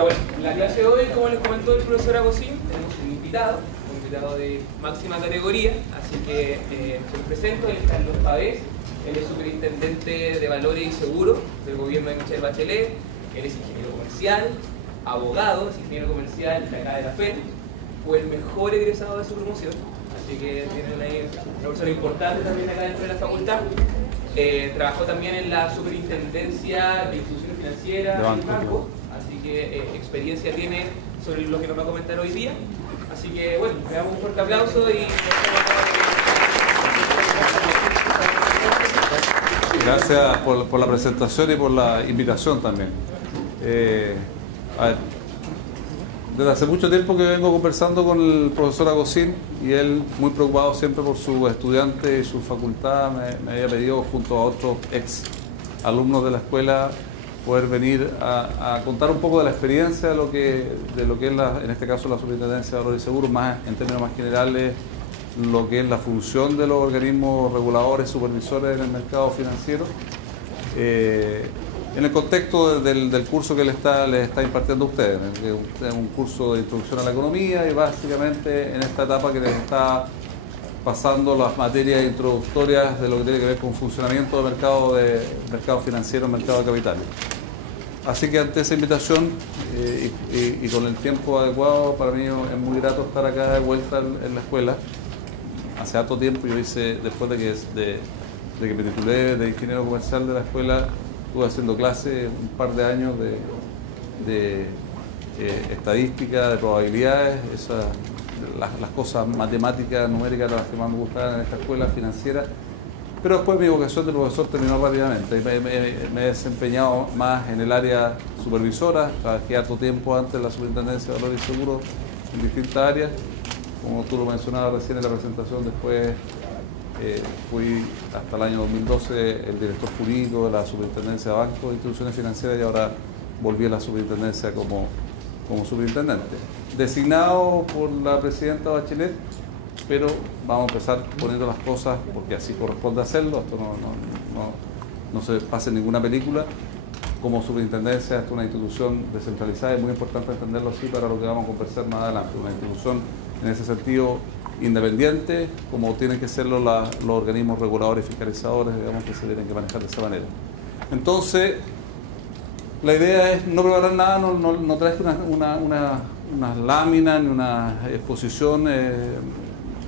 Ya bueno, en la clase de hoy, como les comentó el profesor Agosín, tenemos un invitado de máxima categoría, así que se los presento, él es Carlos Pavés, él es superintendente de Valores y Seguros del gobierno de Michelle Bachelet, él es ingeniero comercial, abogado, es ingeniero comercial de acá de la FED, fue el mejor egresado de su promoción, así que tienen ahí una persona importante también acá dentro de la facultad. Trabajó también en la superintendencia de instituciones financieras y bancos, así que experiencia tiene sobre lo que nos va a comentar hoy día. Así que bueno, le damos un fuerte aplauso y... Gracias por la presentación y por la invitación también. A ver, desde hace mucho tiempo que vengo conversando con el profesor Agosín y él, muy preocupado siempre por sus estudiantes y su facultad, me había pedido junto a otros ex alumnos de la escuela poder venir a contar un poco de la experiencia de lo que es en este caso la Superintendencia de Valores y Seguros, más en términos más generales, lo que es la función de los organismos reguladores, supervisores en el mercado financiero. En el contexto del curso que les está impartiendo a ustedes, que es un curso de introducción a la economía y básicamente en esta etapa que les está pasando las materias introductorias de lo que tiene que ver con funcionamiento del mercado financiero, mercado de capitales. Así que ante esa invitación y con el tiempo adecuado, para mí es muy grato estar acá de vuelta en la escuela. Hace harto tiempo, yo hice, después de que me titulé de ingeniero comercial de la escuela, estuve haciendo clases un par de años de estadística, de probabilidades, las cosas matemáticas, numéricas, las que más me gustaban en esta escuela financiera. Pero después mi vocación de profesor terminó rápidamente. Me he desempeñado más en el área supervisora, trabajé harto tiempo antes en la Superintendencia de Valores y Seguros en distintas áreas. Como tú lo mencionabas recién en la presentación, después fui hasta el año 2012 el director jurídico de la Superintendencia de Bancos e Instituciones Financieras y ahora volví a la Superintendencia como superintendente. Designado por la presidenta Bachelet, pero vamos a empezar poniendo las cosas porque así corresponde hacerlo, esto no se pasa en ninguna película. Como superintendencia, esta es una institución descentralizada y es muy importante entenderlo así para lo que vamos a conversar más adelante. Una institución en ese sentido independiente, como tienen que serlo los organismos reguladores y fiscalizadores, digamos, que se tienen que manejar de esa manera. Entonces, la idea es no preparar nada, no traer unas láminas ni una exposición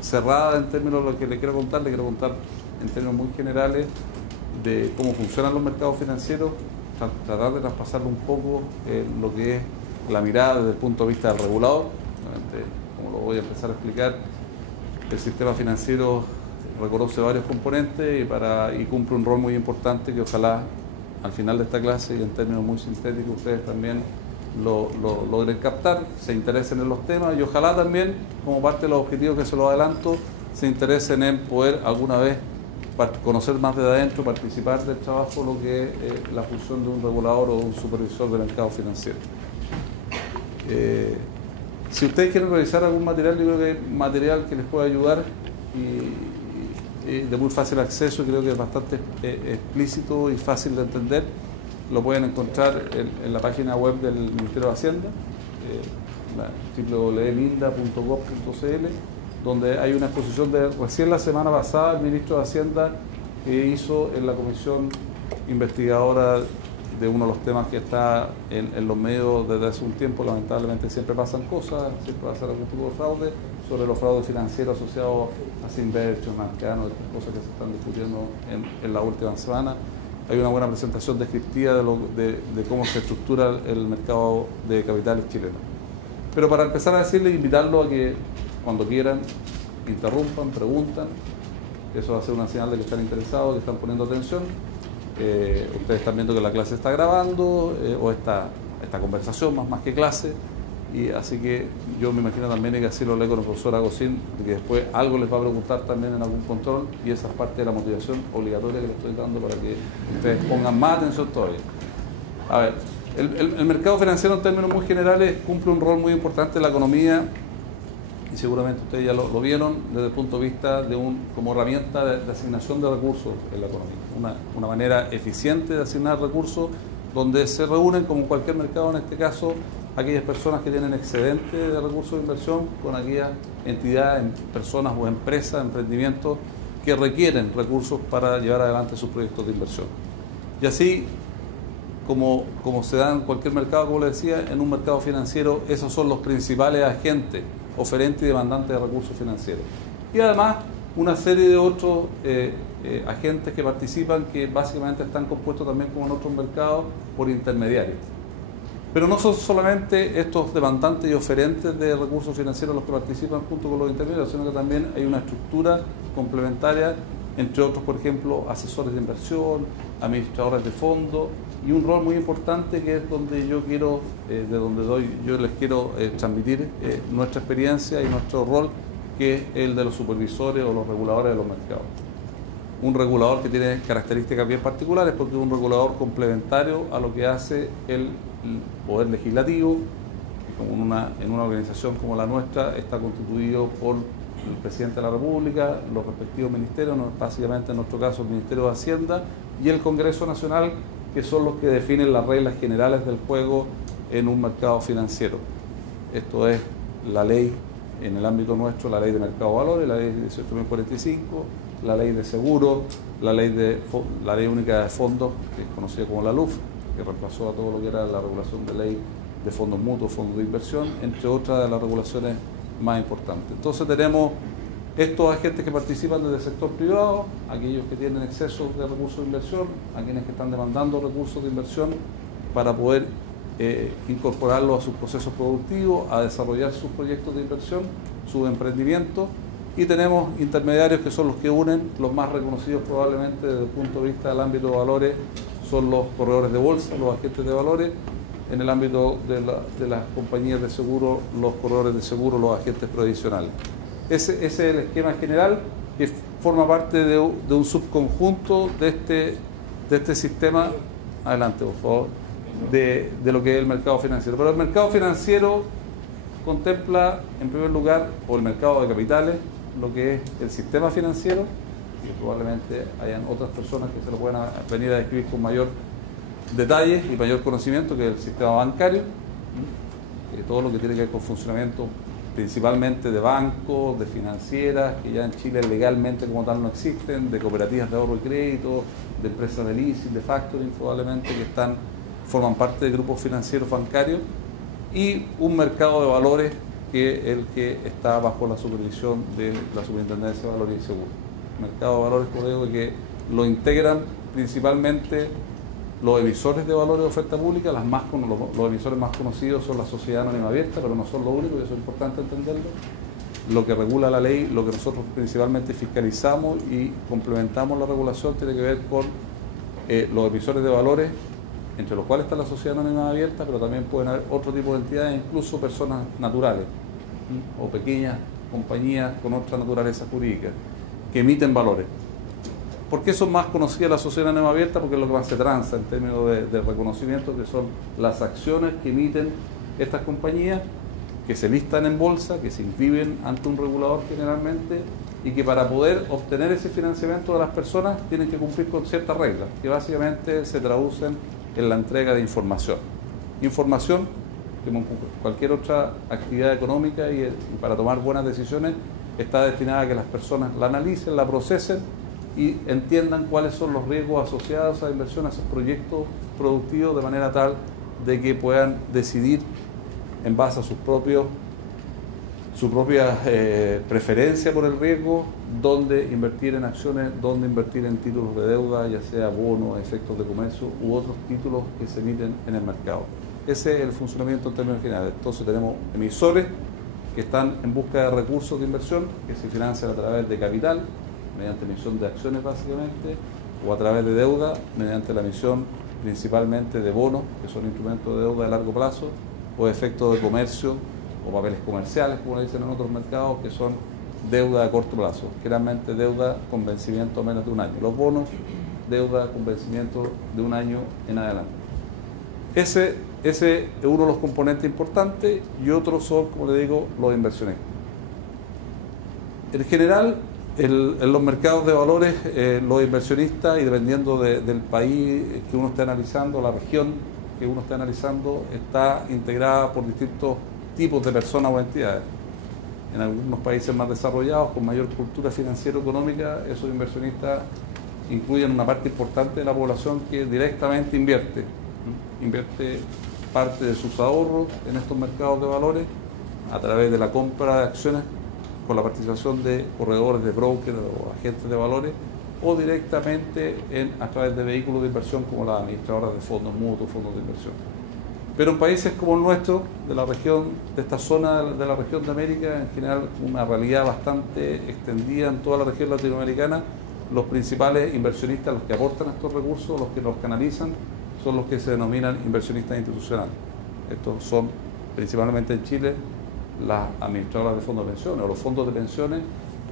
cerrada en términos de lo que le quiero contar en términos muy generales de cómo funcionan los mercados financieros, tratar de traspasarlo un poco lo que es la mirada desde el punto de vista del regulador. Como lo voy a empezar a explicar, el sistema financiero reconoce varios componentes y cumple un rol muy importante que ojalá al final de esta clase y en términos muy sintéticos ustedes también lo logren captar, se interesen en los temas y ojalá también, como parte de los objetivos que se los adelanto, se interesen en poder alguna vez conocer más de adentro, participar del trabajo, lo que es la función de un regulador o un supervisor del mercado financiero. Si ustedes quieren revisar algún material, yo creo que es material que les puede ayudar y de muy fácil acceso, creo que es bastante explícito y fácil de entender. Lo pueden encontrar en la página web del Ministerio de Hacienda, www.minda.gov.cl, donde hay una exposición de recién la semana pasada el ministro de Hacienda que hizo en la comisión investigadora de uno de los temas que está en los medios desde hace un tiempo. Lamentablemente siempre pasan cosas, siempre pasa algún tipo de fraude, sobre los fraudes financieros asociados a Sinversion, Marcano, cosas que se están discutiendo en la última semana. Hay una buena presentación descriptiva de cómo se estructura el mercado de capitales chileno. Pero para empezar a decirles, invitarlos a que cuando quieran interrumpan, preguntan. Eso va a ser una señal de que están interesados, que están poniendo atención. Ustedes están viendo que la clase está grabando o esta conversación más que clase, y así que yo me imagino también que así lo leo con el profesor Agosín, que después algo les va a preguntar también en algún control, y esa es parte de la motivación obligatoria que les estoy dando para que ustedes pongan más atención todavía. A ver, el mercado financiero en términos muy generales cumple un rol muy importante en la economía y seguramente ustedes ya lo vieron desde el punto de vista como herramienta de asignación de recursos en la economía. Una manera eficiente de asignar recursos donde se reúnen, como cualquier mercado en este caso, aquellas personas que tienen excedente de recursos de inversión con aquellas entidades, personas o empresas, emprendimientos que requieren recursos para llevar adelante sus proyectos de inversión. Y así, como se da en cualquier mercado, como les decía, en un mercado financiero, esos son los principales agentes, oferentes y demandantes de recursos financieros. Y además, una serie de otros agentes que participan, que básicamente están compuestos también, como en otros mercados, por intermediarios. Pero no son solamente estos demandantes y oferentes de recursos financieros los que participan junto con los intermediarios, sino que también hay una estructura complementaria, entre otros, por ejemplo, asesores de inversión, administradores de fondos, y un rol muy importante que es donde yo quiero, yo les quiero transmitir nuestra experiencia y nuestro rol, que es el de los supervisores o los reguladores de los mercados. Un regulador que tiene características bien particulares, porque es un regulador complementario a lo que hace el Poder Legislativo, que en una organización como la nuestra está constituido por el Presidente de la República, los respectivos ministerios, básicamente en nuestro caso el Ministerio de Hacienda y el Congreso Nacional, que son los que definen las reglas generales del juego en un mercado financiero. Esto es la ley, en el ámbito nuestro, la ley de mercado de valores, la ley 18.045, la ley de seguros, la ley única de fondos, que es conocida como la LUF, que reemplazó a todo lo que era la regulación de ley de fondos mutuos, fondos de inversión, entre otras de las regulaciones más importantes. Entonces tenemos estos agentes que participan desde el sector privado, aquellos que tienen exceso de recursos de inversión, a quienes que están demandando recursos de inversión para poder incorporarlos a sus procesos productivos, a desarrollar sus proyectos de inversión, sus emprendimientos, y tenemos intermediarios que son los que unen, los más reconocidos probablemente desde el punto de vista del ámbito de valores, son los corredores de bolsa, los agentes de valores, en el ámbito de las compañías de seguro, los corredores de seguro, los agentes previsionales. Ese es el esquema general, que forma parte de un subconjunto de este sistema, adelante por favor, de lo que es el mercado financiero. Pero el mercado financiero contempla, en primer lugar, o el mercado de capitales, lo que es el sistema financiero, y probablemente hayan otras personas que se lo puedan venir a describir con mayor detalle y mayor conocimiento, que es el sistema bancario, todo lo que tiene que ver con funcionamiento principalmente de bancos, de financieras, que ya en Chile legalmente como tal no existen, de cooperativas de ahorro y crédito, de empresas de leasing, de factoring probablemente, que forman parte de grupos financieros bancarios, y un mercado de valores que es el que está bajo la supervisión de la Superintendencia de Valores y Seguros. Mercado de valores, como digo, que lo integran principalmente los emisores de valores de oferta pública. Los emisores más conocidos son la Sociedad Anónima Abierta, pero no son los únicos, y eso es importante entenderlo. Lo que regula la ley, lo que nosotros principalmente fiscalizamos y complementamos la regulación, tiene que ver con los emisores de valores, entre los cuales está la Sociedad Anónima Abierta, pero también pueden haber otro tipo de entidades, incluso personas naturales o pequeñas compañías con otra naturaleza jurídica que emiten valores. ¿Por qué son más conocidas las sociedades anónimas abiertas? Porque es lo que más se transa en términos de reconocimiento, que son las acciones que emiten estas compañías, que se listan en bolsa, que se inscriben ante un regulador generalmente, y que para poder obtener ese financiamiento de las personas tienen que cumplir con ciertas reglas, que básicamente se traducen en la entrega de información. Información, como cualquier otra actividad económica, y para tomar buenas decisiones está destinada a que las personas la analicen, la procesen y entiendan cuáles son los riesgos asociados a la inversión, a esos proyectos productivos, de manera tal de que puedan decidir en base a su propia preferencia por el riesgo, dónde invertir en acciones, dónde invertir en títulos de deuda, ya sea bonos, efectos de comercio u otros títulos que se emiten en el mercado. Ese es el funcionamiento en términos generales. Entonces tenemos emisores que están en busca de recursos de inversión, que se financian a través de capital, mediante emisión de acciones básicamente, o a través de deuda, mediante la emisión principalmente de bonos, que son instrumentos de deuda de largo plazo, o efectos de comercio, o papeles comerciales, como le dicen en otros mercados, que son deuda a corto plazo, generalmente deuda con vencimiento a menos de un año. Los bonos, deuda con vencimiento de un año en adelante. Ese es uno de los componentes importantes, y otros son, como le digo, los inversionistas. En general, en los mercados de valores, los inversionistas, y dependiendo del país que uno esté analizando, la región que uno está analizando está integrada por distintos tipos de personas o entidades. En algunos países más desarrollados, con mayor cultura financiera-económica, esos inversionistas incluyen una parte importante de la población que directamente invierte parte de sus ahorros en estos mercados de valores a través de la compra de acciones con la participación de corredores, de brokers o agentes de valores, o directamente a través de vehículos de inversión como las administradoras de fondos mutuos, fondos de inversión. Pero en países como el nuestro, de la región, de esta zona de la región de América, en general una realidad bastante extendida en toda la región latinoamericana, los principales inversionistas, los que aportan estos recursos, los que los canalizan, son los que se denominan inversionistas institucionales. Estos son principalmente en Chile las administradoras de fondos de pensiones o los fondos de pensiones,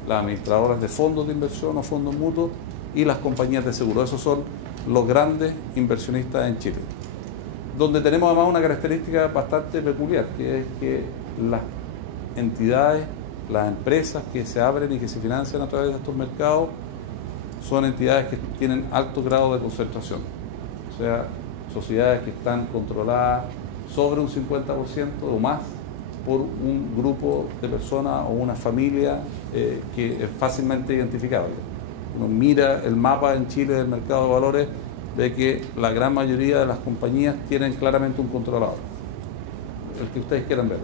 las administradoras de fondos de inversión o fondos mutuos y las compañías de seguro. Esos son los grandes inversionistas en Chile. Donde tenemos además una característica bastante peculiar, que es que las entidades, las empresas que se abren y que se financian a través de estos mercados son entidades que tienen alto grado de concentración. O sea, sociedades que están controladas sobre un 50% o más por un grupo de personas o una familia que es fácilmente identificable. Uno mira el mapa en Chile del mercado de valores, ve que la gran mayoría de las compañías tienen claramente un controlador, el que ustedes quieran ver.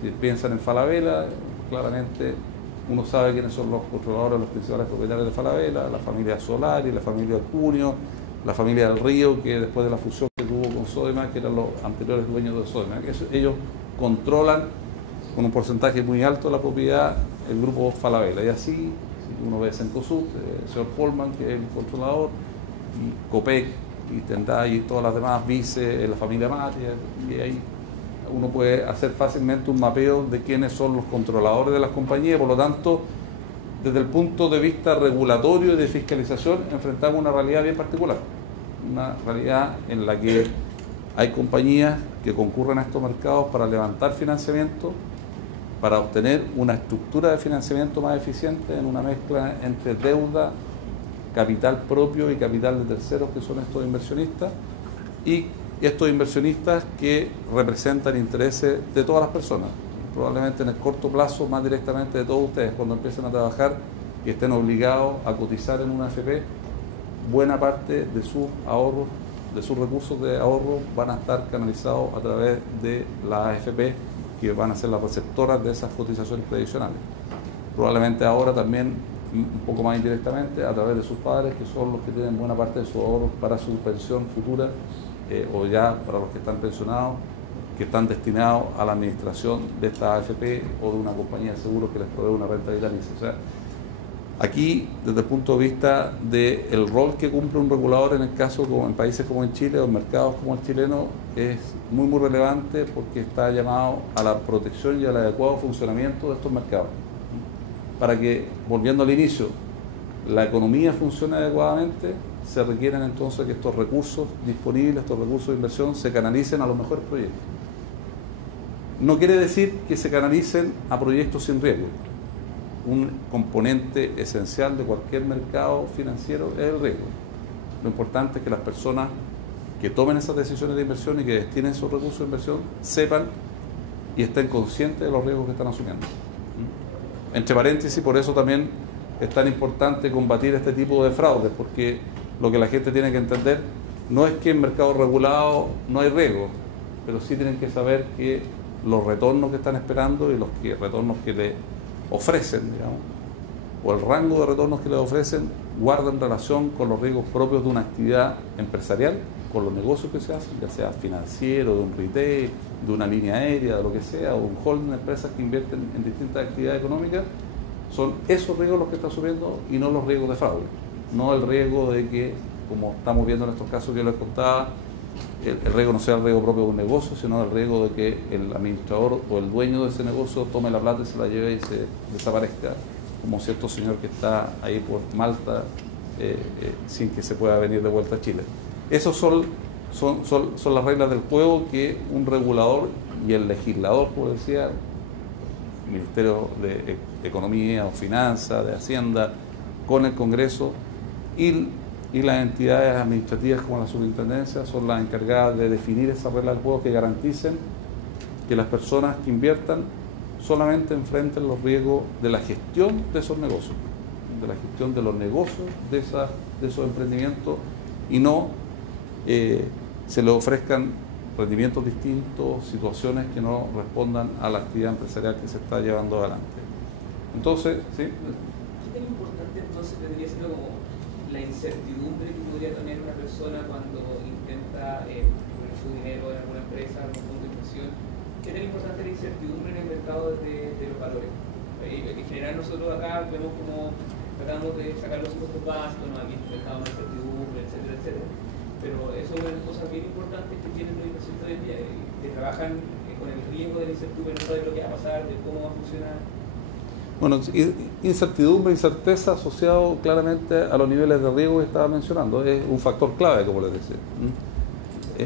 Si piensan en Falabella, claramente uno sabe quiénes son los controladores, los principales propietarios de Falabella, la familia Solari, la familia Cunio, la familia del Río, que después de la fusión que tuvo con Sodimac, que eran los anteriores dueños de Sodimac. Ellos controlan con un porcentaje muy alto de la propiedad el grupo Falabella. Y así, si uno ve Cencosud, el señor Polman, que es el controlador, y Copec, y Tendai, y todas las demás, Vice, la familia Matia, y ahí uno puede hacer fácilmente un mapeo de quiénes son los controladores de las compañías. Por lo tanto, desde el punto de vista regulatorio y de fiscalización, enfrentamos una realidad bien particular. Una realidad en la que hay compañías que concurren a estos mercados para levantar financiamiento, para obtener una estructura de financiamiento más eficiente en una mezcla entre deuda, capital propio y capital de terceros, que son estos inversionistas, y estos inversionistas que representan intereses de todas las personas, probablemente en el corto plazo más directamente de todos ustedes, cuando empiecen a trabajar y estén obligados a cotizar en una AFP, buena parte de sus ahorros, de sus recursos de ahorro van a estar canalizados a través de las AFP, que van a ser las receptoras de esas cotizaciones previsionales. Probablemente ahora también, un poco más indirectamente, a través de sus padres, que son los que tienen buena parte de sus ahorros para su pensión futura, o ya para los que están pensionados, que están destinados a la administración de esta AFP o de una compañía de seguros que les provee una renta vitalicia. O sea, aquí, desde el punto de vista del rol que cumple un regulador en el caso, como en países como en Chile o en mercados como el chileno, es muy relevante, porque está llamado a la protección y al adecuado funcionamiento de estos mercados. Para que, volviendo al inicio, la economía funcione adecuadamente, se requieren entonces que estos recursos disponibles, estos recursos de inversión, se canalicen a los mejores proyectos. No quiere decir que se canalicen a proyectos sin riesgo. Un componente esencial de cualquier mercado financiero es el riesgo. Lo importante es que las personas que tomen esas decisiones de inversión y que destinen esos recursos de inversión sepan y estén conscientes de los riesgos que están asumiendo. Entre paréntesis, por eso también es tan importante combatir este tipo de fraudes, porque lo que la gente tiene que entender no es que en mercados regulados no hay riesgo, pero sí tienen que saber que los retornos que están esperando y los retornos que le ofrecen, digamos, o el rango de retornos que le ofrecen, guardan relación con los riesgos propios de una actividad empresarial, con los negocios que se hacen, ya sea financiero, de un retail, de una línea aérea, de lo que sea, o un holding de empresas que invierten en distintas actividades económicas. Son esos riesgos los que está asumiendo y no los riesgos de fraude. No el riesgo de que, como estamos viendo en estos casos que les contaba, el riesgo no sea el riesgo propio de un negocio, sino el riesgo de que el administrador o el dueño de ese negocio tome la plata y se la lleve y se desaparezca, como cierto señor que está ahí por Malta sin que se pueda venir de vuelta a Chile. Esas son las reglas del juego que un regulador y el legislador, como decía, el Ministerio de Economía o Finanzas, de Hacienda, con el Congreso y y las entidades administrativas como la superintendencia son las encargadas de definir esas reglas del juego que garanticen que las personas que inviertan solamente enfrenten los riesgos de la gestión de esos negocios, de la gestión de los negocios de esos emprendimientos, y no se les ofrezcan rendimientos distintos, situaciones que no respondan a la actividad empresarial que se está llevando adelante. Entonces, ¿sí? ¿Qué tan importante entonces tendría ser como la incertidumbre que podría tener una persona cuando intenta poner su dinero en alguna empresa, en algún fondo de inversión? ¿Qué tan importante es la incertidumbre en el mercado de los valores? En general nosotros acá vemos como tratamos de sacar los impuestos básicos, no hay mercado de incertidumbre, etcétera, etcétera. Pero eso es una de las cosas bien importantes que tienen los inversores hoy en día, que trabajan con el riesgo de la incertidumbre, no saber lo que va a pasar, de cómo va a funcionar. Bueno, incertidumbre, incerteza asociado claramente a los niveles de riesgo que estaba mencionando, es un factor clave, como les decía.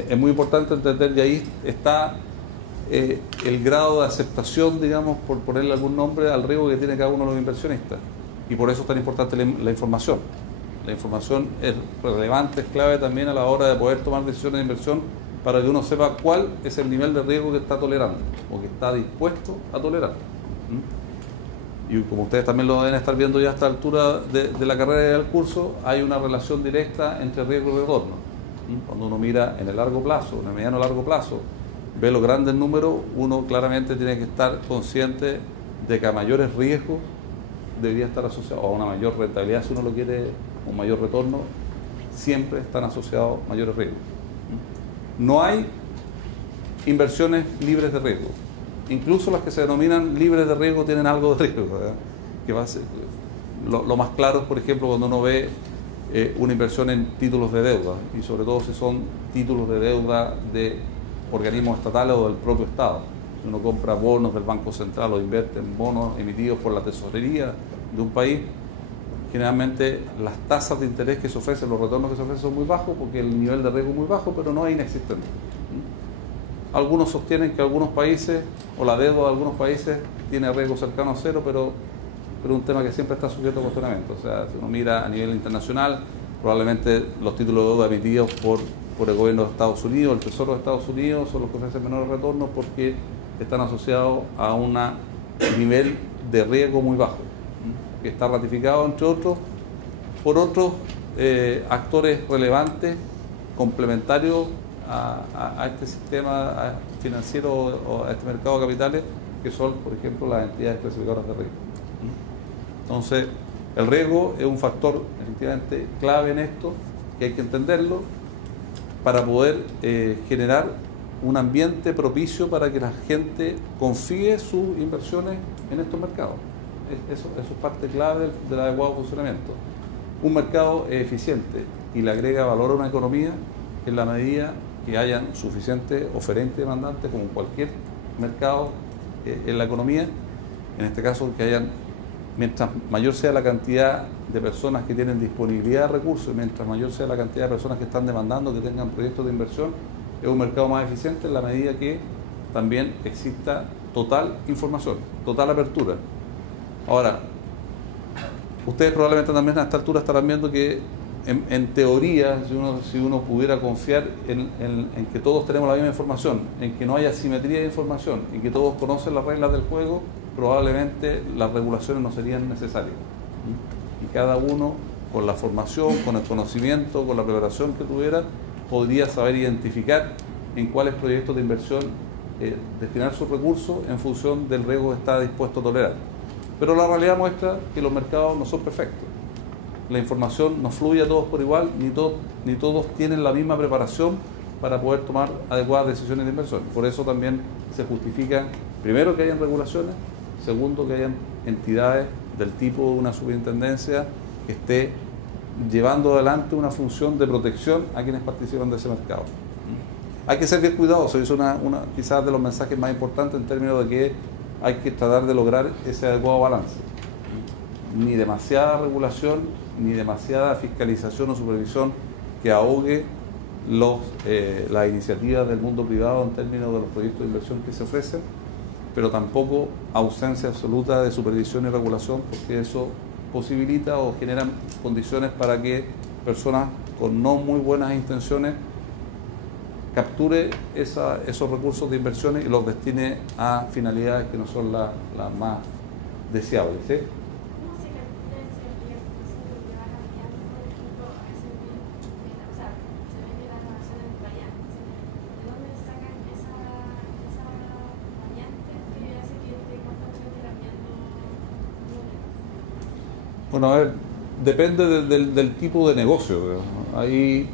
Es muy importante entender, y ahí está el grado de aceptación, digamos, por ponerle algún nombre, al riesgo que tiene cada uno de los inversionistas. Y por eso es tan importante la información. La información es relevante, es clave también a la hora de poder tomar decisiones de inversión, para que uno sepa cuál es el nivel de riesgo que está tolerando o que está dispuesto a tolerar. Y como ustedes también lo deben estar viendo ya a esta altura de la carrera y del curso, hay una relación directa entre riesgo y retorno. Cuando uno mira en el largo plazo, en el mediano largo plazo, ve los grandes números, uno claramente tiene que estar consciente de que a mayores riesgos debería estar asociado a una mayor rentabilidad, si uno lo quiere, un mayor retorno, siempre están asociados mayores riesgos. No hay inversiones libres de riesgo. Incluso las que se denominan libres de riesgo tienen algo de riesgo, ¿verdad? Que va a ser, lo más claro es, por ejemplo, cuando uno ve una inversión en títulos de deuda, y sobre todo si son títulos de deuda de organismos estatales o del propio Estado. Si uno compra bonos del Banco Central o invierte en bonos emitidos por la tesorería de un país, generalmente las tasas de interés que se ofrecen, los retornos que se ofrecen son muy bajos, porque el nivel de riesgo es muy bajo, pero no es inexistente. Algunos sostienen que algunos países, o la deuda de algunos países, tiene riesgo cercano a cero, pero es un tema que siempre está sujeto a cuestionamiento. O sea, si uno mira a nivel internacional, probablemente los títulos de deuda emitidos por el gobierno de Estados Unidos, el Tesoro de Estados Unidos, son los que ofrecen menores retornos porque están asociados a un nivel de riesgo muy bajo, que está ratificado, entre otros, por otros actores relevantes, complementarios a este sistema financiero o a este mercado de capitales, que son, por ejemplo, las entidades clasificadoras de riesgo. Entonces, el riesgo es un factor efectivamente clave en esto, que hay que entenderlo para poder generar un ambiente propicio para que la gente confíe sus inversiones en estos mercados. Eso es parte clave del adecuado funcionamiento. Un mercado es eficiente y le agrega valor a una economía en la medida que hayan suficientes oferentes y demandantes, como cualquier mercado en la economía. En este caso, que hayan, mientras mayor sea la cantidad de personas que tienen disponibilidad de recursos, mientras mayor sea la cantidad de personas que están demandando que tengan proyectos de inversión, es un mercado más eficiente en la medida que también exista total información, total apertura. Ahora, ustedes probablemente también a esta altura estarán viendo que en teoría, si uno pudiera confiar en que todos tenemos la misma información, en que no haya asimetría de información, en que todos conocen las reglas del juego, probablemente las regulaciones no serían necesarias. Y cada uno, con la formación, con el conocimiento, con la preparación que tuviera, podría saber identificar en cuáles proyectos de inversión destinar sus recursos en función del riesgo que está dispuesto a tolerar. Pero la realidad muestra que los mercados no son perfectos. La información no fluye a todos por igual, ni todos tienen la misma preparación para poder tomar adecuadas decisiones de inversión. Por eso también se justifica, primero, que hayan regulaciones, segundo, que hayan entidades del tipo de una superintendencia que esté llevando adelante una función de protección a quienes participan de ese mercado. Hay que ser bien cuidadosos, eso es quizás de los mensajes más importantes en términos de que hay que tratar de lograr ese adecuado balance. Ni demasiada regulación, ni demasiada fiscalización o supervisión que ahogue las iniciativas del mundo privado en términos de los proyectos de inversión que se ofrecen, pero tampoco ausencia absoluta de supervisión y regulación, porque eso posibilita o genera condiciones para que personas con no muy buenas intenciones capture esos recursos de inversiones y los destine a finalidades que no son las más deseables, ¿sí? ¿Cómo se calcula ese riesgo? ¿Es lo que va cambiando? Por ejemplo, a veces o sea, se ven que las relaciones variantes. ¿De dónde sacan esa variante que hace que esté constantemente cambiando? Bueno, a ver, depende del tipo de negocio. Ahí,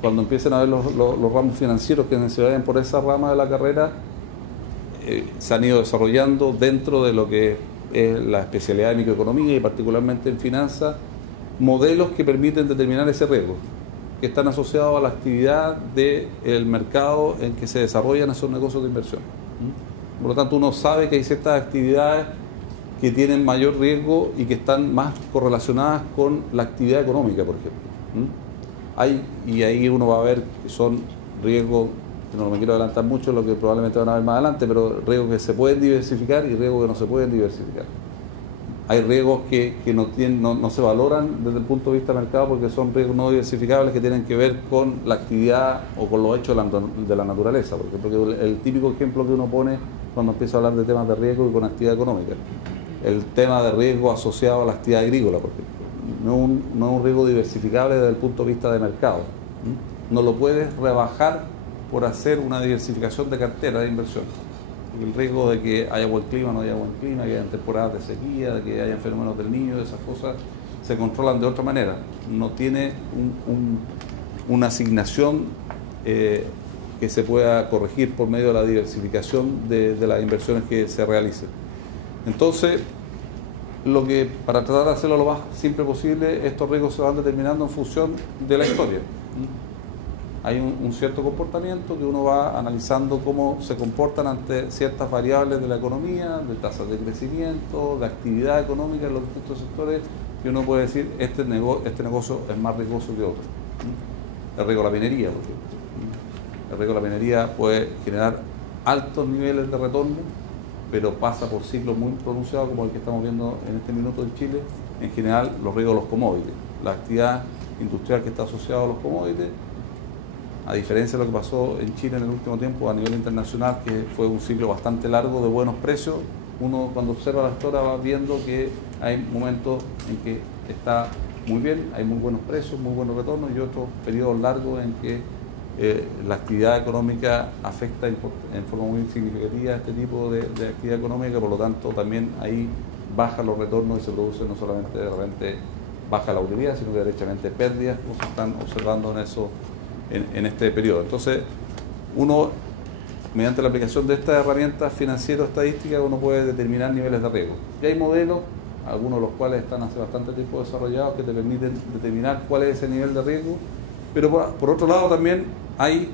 cuando empiecen a ver los ramos financieros que se vayan por esa rama de la carrera, se han ido desarrollando dentro de lo que es la especialidad de microeconomía y particularmente en finanzas, modelos que permiten determinar ese riesgo, que están asociados a la actividad del mercado en que se desarrollan esos negocios de inversión. Por lo tanto, uno sabe que hay ciertas actividades que tienen mayor riesgo y que están más correlacionadas con la actividad económica, por ejemplo. Y ahí uno va a ver que son riesgos, que no me quiero adelantar mucho, lo que probablemente van a ver más adelante, pero riesgos que se pueden diversificar y riesgos que no se pueden diversificar. Hay riesgos que no se valoran desde el punto de vista del mercado porque son riesgos no diversificables que tienen que ver con la actividad o con los hechos de la naturaleza. Porque el típico ejemplo que uno pone cuando empieza a hablar de temas de riesgo y con actividad económica. El tema de riesgo asociado a la actividad agrícola, porque no es un riesgo diversificable desde el punto de vista de mercado. No lo puedes rebajar por hacer una diversificación de cartera de inversión. El riesgo de que haya buen clima, no haya buen clima, que haya temporadas de sequía, de que haya fenómenos del Niño, esas cosas se controlan de otra manera. No tiene una asignación que se pueda corregir por medio de la diversificación de las inversiones que se realicen. Entonces, para tratar de hacerlo lo más simple posible, estos riesgos se van determinando en función de la historia. Hay un cierto comportamiento que uno va analizando cómo se comportan ante ciertas variables de la economía, de tasas de crecimiento, de actividad económica en los distintos sectores, que uno puede decir este negocio es más riesgoso que otro. El riesgo de la minería, por ejemplo. El riesgo de la minería puede generar altos niveles de retorno, pero pasa por ciclos muy pronunciados como el que estamos viendo en este minuto en Chile. En general, los riesgos de los commodities, la actividad industrial que está asociada a los commodities, a diferencia de lo que pasó en Chile en el último tiempo a nivel internacional, que fue un ciclo bastante largo de buenos precios. Uno cuando observa la historia va viendo que hay momentos en que está muy bien, hay muy buenos precios, muy buenos retornos, y otros periodos largos en que la actividad económica afecta en forma muy significativa a este tipo de actividad económica. Por lo tanto también ahí bajan los retornos y se produce no solamente de repente baja la utilidad, sino que derechamente pérdidas, como se están observando en este periodo. Entonces, uno, mediante la aplicación de estas herramientas financiero-estadísticas, uno puede determinar niveles de riesgo. Y hay modelos, algunos de los cuales están hace bastante tiempo desarrollados, que te permiten determinar cuál es ese nivel de riesgo. Pero por otro lado también hay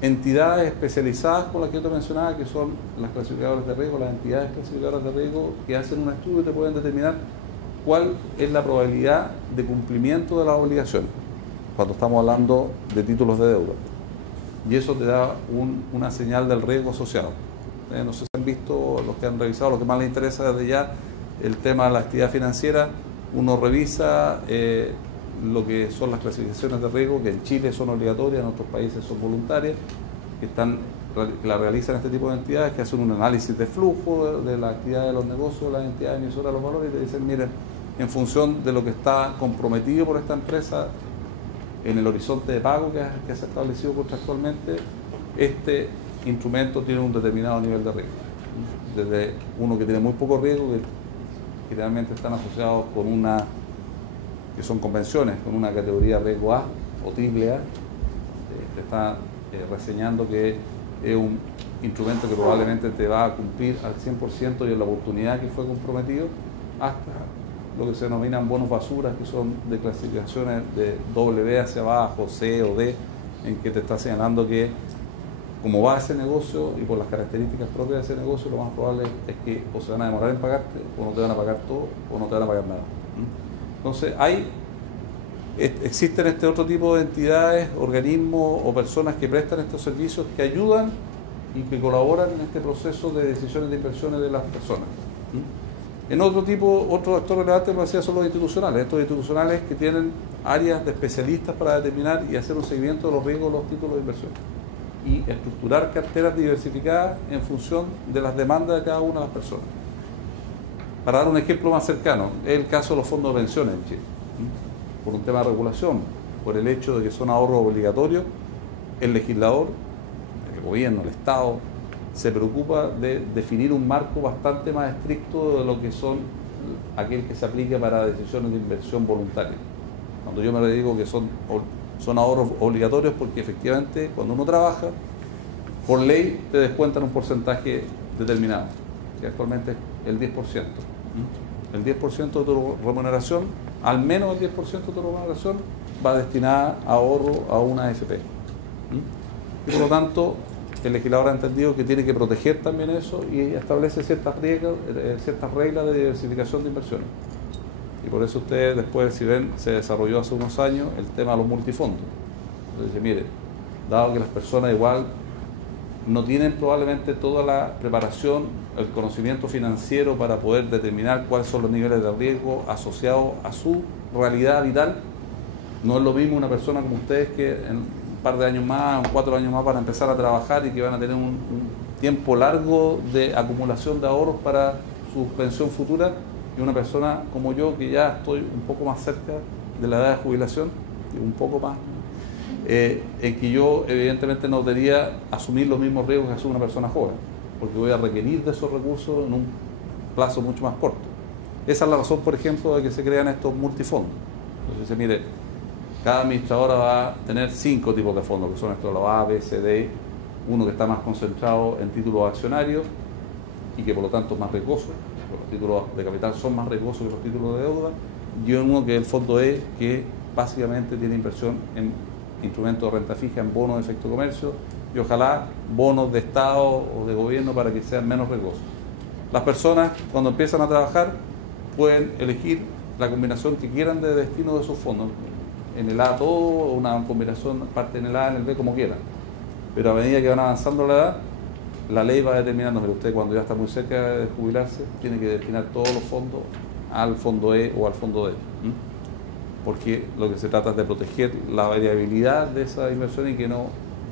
entidades especializadas, con las que yo te mencionaba, que son las clasificadoras de riesgo, las entidades clasificadoras de riesgo, que hacen un estudio y te pueden determinar cuál es la probabilidad de cumplimiento de las obligaciones cuando estamos hablando de títulos de deuda. Y eso te da una señal del riesgo asociado. No sé si han visto, los que han revisado, lo que más les interesa desde ya, el tema de la actividad financiera. Uno revisa lo que son las clasificaciones de riesgo, que en Chile son obligatorias, en otros países son voluntarias, que la realizan este tipo de entidades, que hacen un análisis de flujo de la actividad de los negocios, las entidades emisoras de los valores, y te dicen, miren, en función de lo que está comprometido por esta empresa, en el horizonte de pago que se ha establecido contractualmente, este instrumento tiene un determinado nivel de riesgo. Desde uno que tiene muy poco riesgo, que generalmente están asociados con que son convenciones, con una categoría riesgo A o triple A, te está reseñando que es un instrumento que probablemente te va a cumplir al 100% y en la oportunidad que fue comprometido, hasta lo que se denominan bonos basuras, que son de clasificaciones de W hacia abajo, C o D, en que te está señalando que como va ese negocio y por las características propias de ese negocio, lo más probable es que o se van a demorar en pagarte, o no te van a pagar todo, o no te van a pagar nada. Entonces existen este otro tipo de entidades, organismos o personas que prestan estos servicios, que ayudan y que colaboran en este proceso de decisiones de inversiones de las personas. En otro actor relevante, como decía, son los institucionales. Estos institucionales que tienen áreas de especialistas para determinar y hacer un seguimiento de los riesgos de los títulos de inversión y estructurar carteras diversificadas en función de las demandas de cada una de las personas. Para dar un ejemplo más cercano, es el caso de los fondos de pensiones en Chile. Por un tema de regulación, por el hecho de que son ahorros obligatorios, el legislador, el gobierno, el Estado, se preocupa de definir un marco bastante más estricto de lo que son aquel que se aplica para decisiones de inversión voluntaria. Cuando yo me digo que son ahorros obligatorios, porque efectivamente cuando uno trabaja, por ley te descuentan un porcentaje determinado, que actualmente es el 10%. El 10% de tu remuneración, al menos el 10% de tu remuneración, va destinada a ahorro a una AFP. Y por lo tanto, el legislador ha entendido que tiene que proteger también eso y establece ciertas reglas de diversificación de inversiones. Y por eso ustedes después, si ven, se desarrolló hace unos años el tema de los multifondos. Entonces, mire, dado que las personas igual no tienen probablemente toda la preparación, el conocimiento financiero para poder determinar cuáles son los niveles de riesgo asociados a su realidad vital, no es lo mismo una persona como ustedes que en un par de años más, 4 años más van a empezar a trabajar y que van a tener un tiempo largo de acumulación de ahorros para su pensión futura, y una persona como yo que ya estoy un poco más cerca de la edad de jubilación, un poco más, en que yo evidentemente no debería asumir los mismos riesgos que asume una persona joven, porque voy a requerir de esos recursos en un plazo mucho más corto. Esa es la razón, por ejemplo, de que se crean estos multifondos. Entonces, mire, cada administradora va a tener 5 tipos de fondos, que son estos, los A, B, C, D, uno que está más concentrado en títulos accionarios y que por lo tanto es más riesgoso. Los títulos de capital son más riesgosos que los títulos de deuda, y uno que es el fondo E, que básicamente tiene inversión en instrumentos de renta fija, en bonos de efecto comercio y ojalá bonos de Estado o de gobierno para que sean menos riesgosos. Las personas cuando empiezan a trabajar pueden elegir la combinación que quieran de destino de sus fondos, en el A todo, o una combinación parte en el A, en el B, como quieran, pero a medida que van avanzando la edad, la ley va determinando que usted cuando ya está muy cerca de jubilarse tiene que destinar todos los fondos al fondo E o al fondo D, porque lo que se trata es de proteger la variabilidad de esa inversión y que no,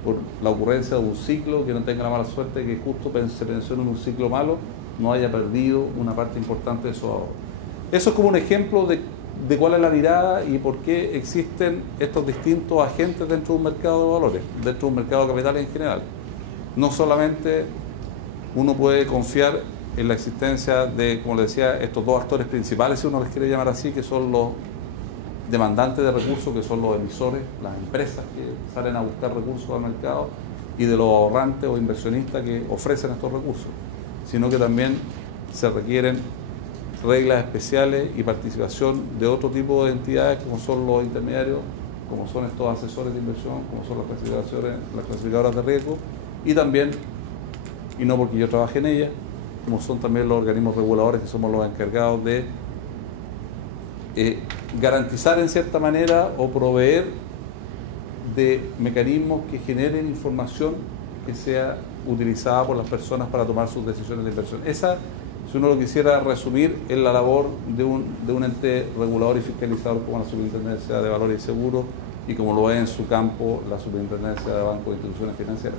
por la ocurrencia de un ciclo, que no tenga la mala suerte que justo se pensione en un ciclo malo, no haya perdido una parte importante de su ahorro. Eso es como un ejemplo de cuál es la mirada y por qué existen estos distintos agentes dentro de un mercado de valores, dentro de un mercado de capitales en general. No solamente uno puede confiar en la existencia de, como les decía, estos dos actores principales, si uno les quiere llamar así, que son los demandantes de recursos, que son los emisores, las empresas que salen a buscar recursos al mercado, y de los ahorrantes o inversionistas que ofrecen estos recursos, sino que también se requieren reglas especiales y participación de otro tipo de entidades, como son los intermediarios, como son estos asesores de inversión, como son las clasificadoras de riesgo, y también, y no porque yo trabaje en ellas, como son también los organismos reguladores, que somos los encargados de garantizar en cierta manera o proveer de mecanismos que generen información que sea utilizada por las personas para tomar sus decisiones de inversión. Esa, si uno lo quisiera resumir, es la labor de un ente regulador y fiscalizador como la Superintendencia de Valores y Seguros, y como lo es en su campo la Superintendencia de Bancos e Instituciones Financieras.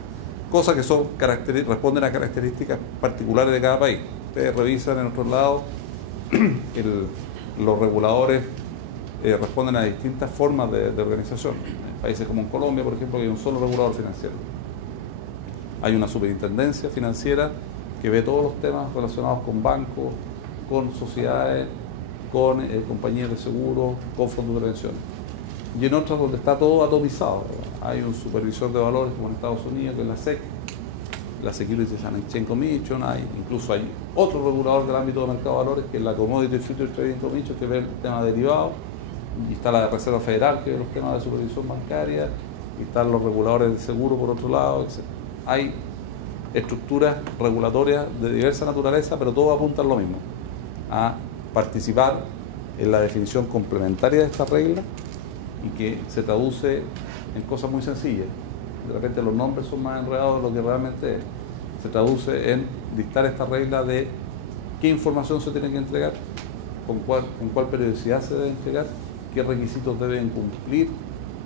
Cosas que son responden a características particulares de cada país. Ustedes revisan en otros lados, los reguladores responden a distintas formas de organización. En países como en Colombia, por ejemplo, hay un solo regulador financiero. Hay una superintendencia financiera que ve todos los temas relacionados con bancos, con sociedades, con compañías de seguros, con fondos de pensiones. Y en otras donde está todo atomizado, ¿verdad? Hay un supervisor de valores como en Estados Unidos, que es la SEC, la Securities and Exchange Commission, incluso hay otro regulador del ámbito del mercado de valores, que es la Commodity Futures Trading Commission, que ve el tema de derivados, y está la Reserva Federal, que ve los temas de supervisión bancaria, y están los reguladores de seguro por otro lado, etc. Hay estructuras regulatorias de diversa naturaleza, pero todos apuntan lo mismo, a participar en la definición complementaria de estas reglas, y que se traduce en cosas muy sencillas. De repente los nombres son más enredados de lo que realmente es. Se traduce en dictar esta regla de qué información se tiene que entregar, con cuál periodicidad se debe entregar, qué requisitos deben cumplir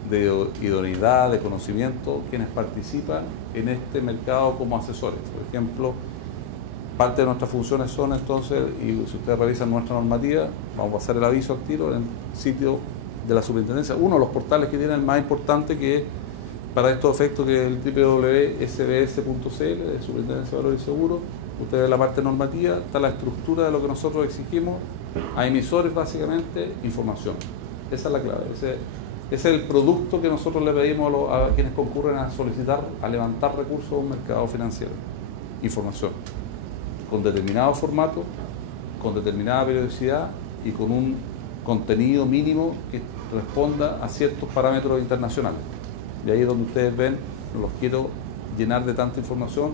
de idoneidad, de conocimiento, quienes participan en este mercado como asesores. Por ejemplo, parte de nuestras funciones son entonces, y si ustedes revisan nuestra normativa, vamos a pasar el aviso al tiro en el sitio de la superintendencia. Uno de los portales que tienen más importante que para estos efectos, que es el www.sbs.cl, de Superintendencia de Valores y Seguros. Ustedes ven la parte normativa, está la estructura de lo que nosotros exigimos a emisores, básicamente, información. Esa es la clave. Ese es el producto que nosotros le pedimos a quienes concurren a solicitar, a levantar recursos a un mercado financiero. Información. Con determinado formato, con determinada periodicidad y con un contenido mínimo que responda a ciertos parámetros internacionales. Y ahí es donde ustedes ven, no los quiero llenar de tanta información,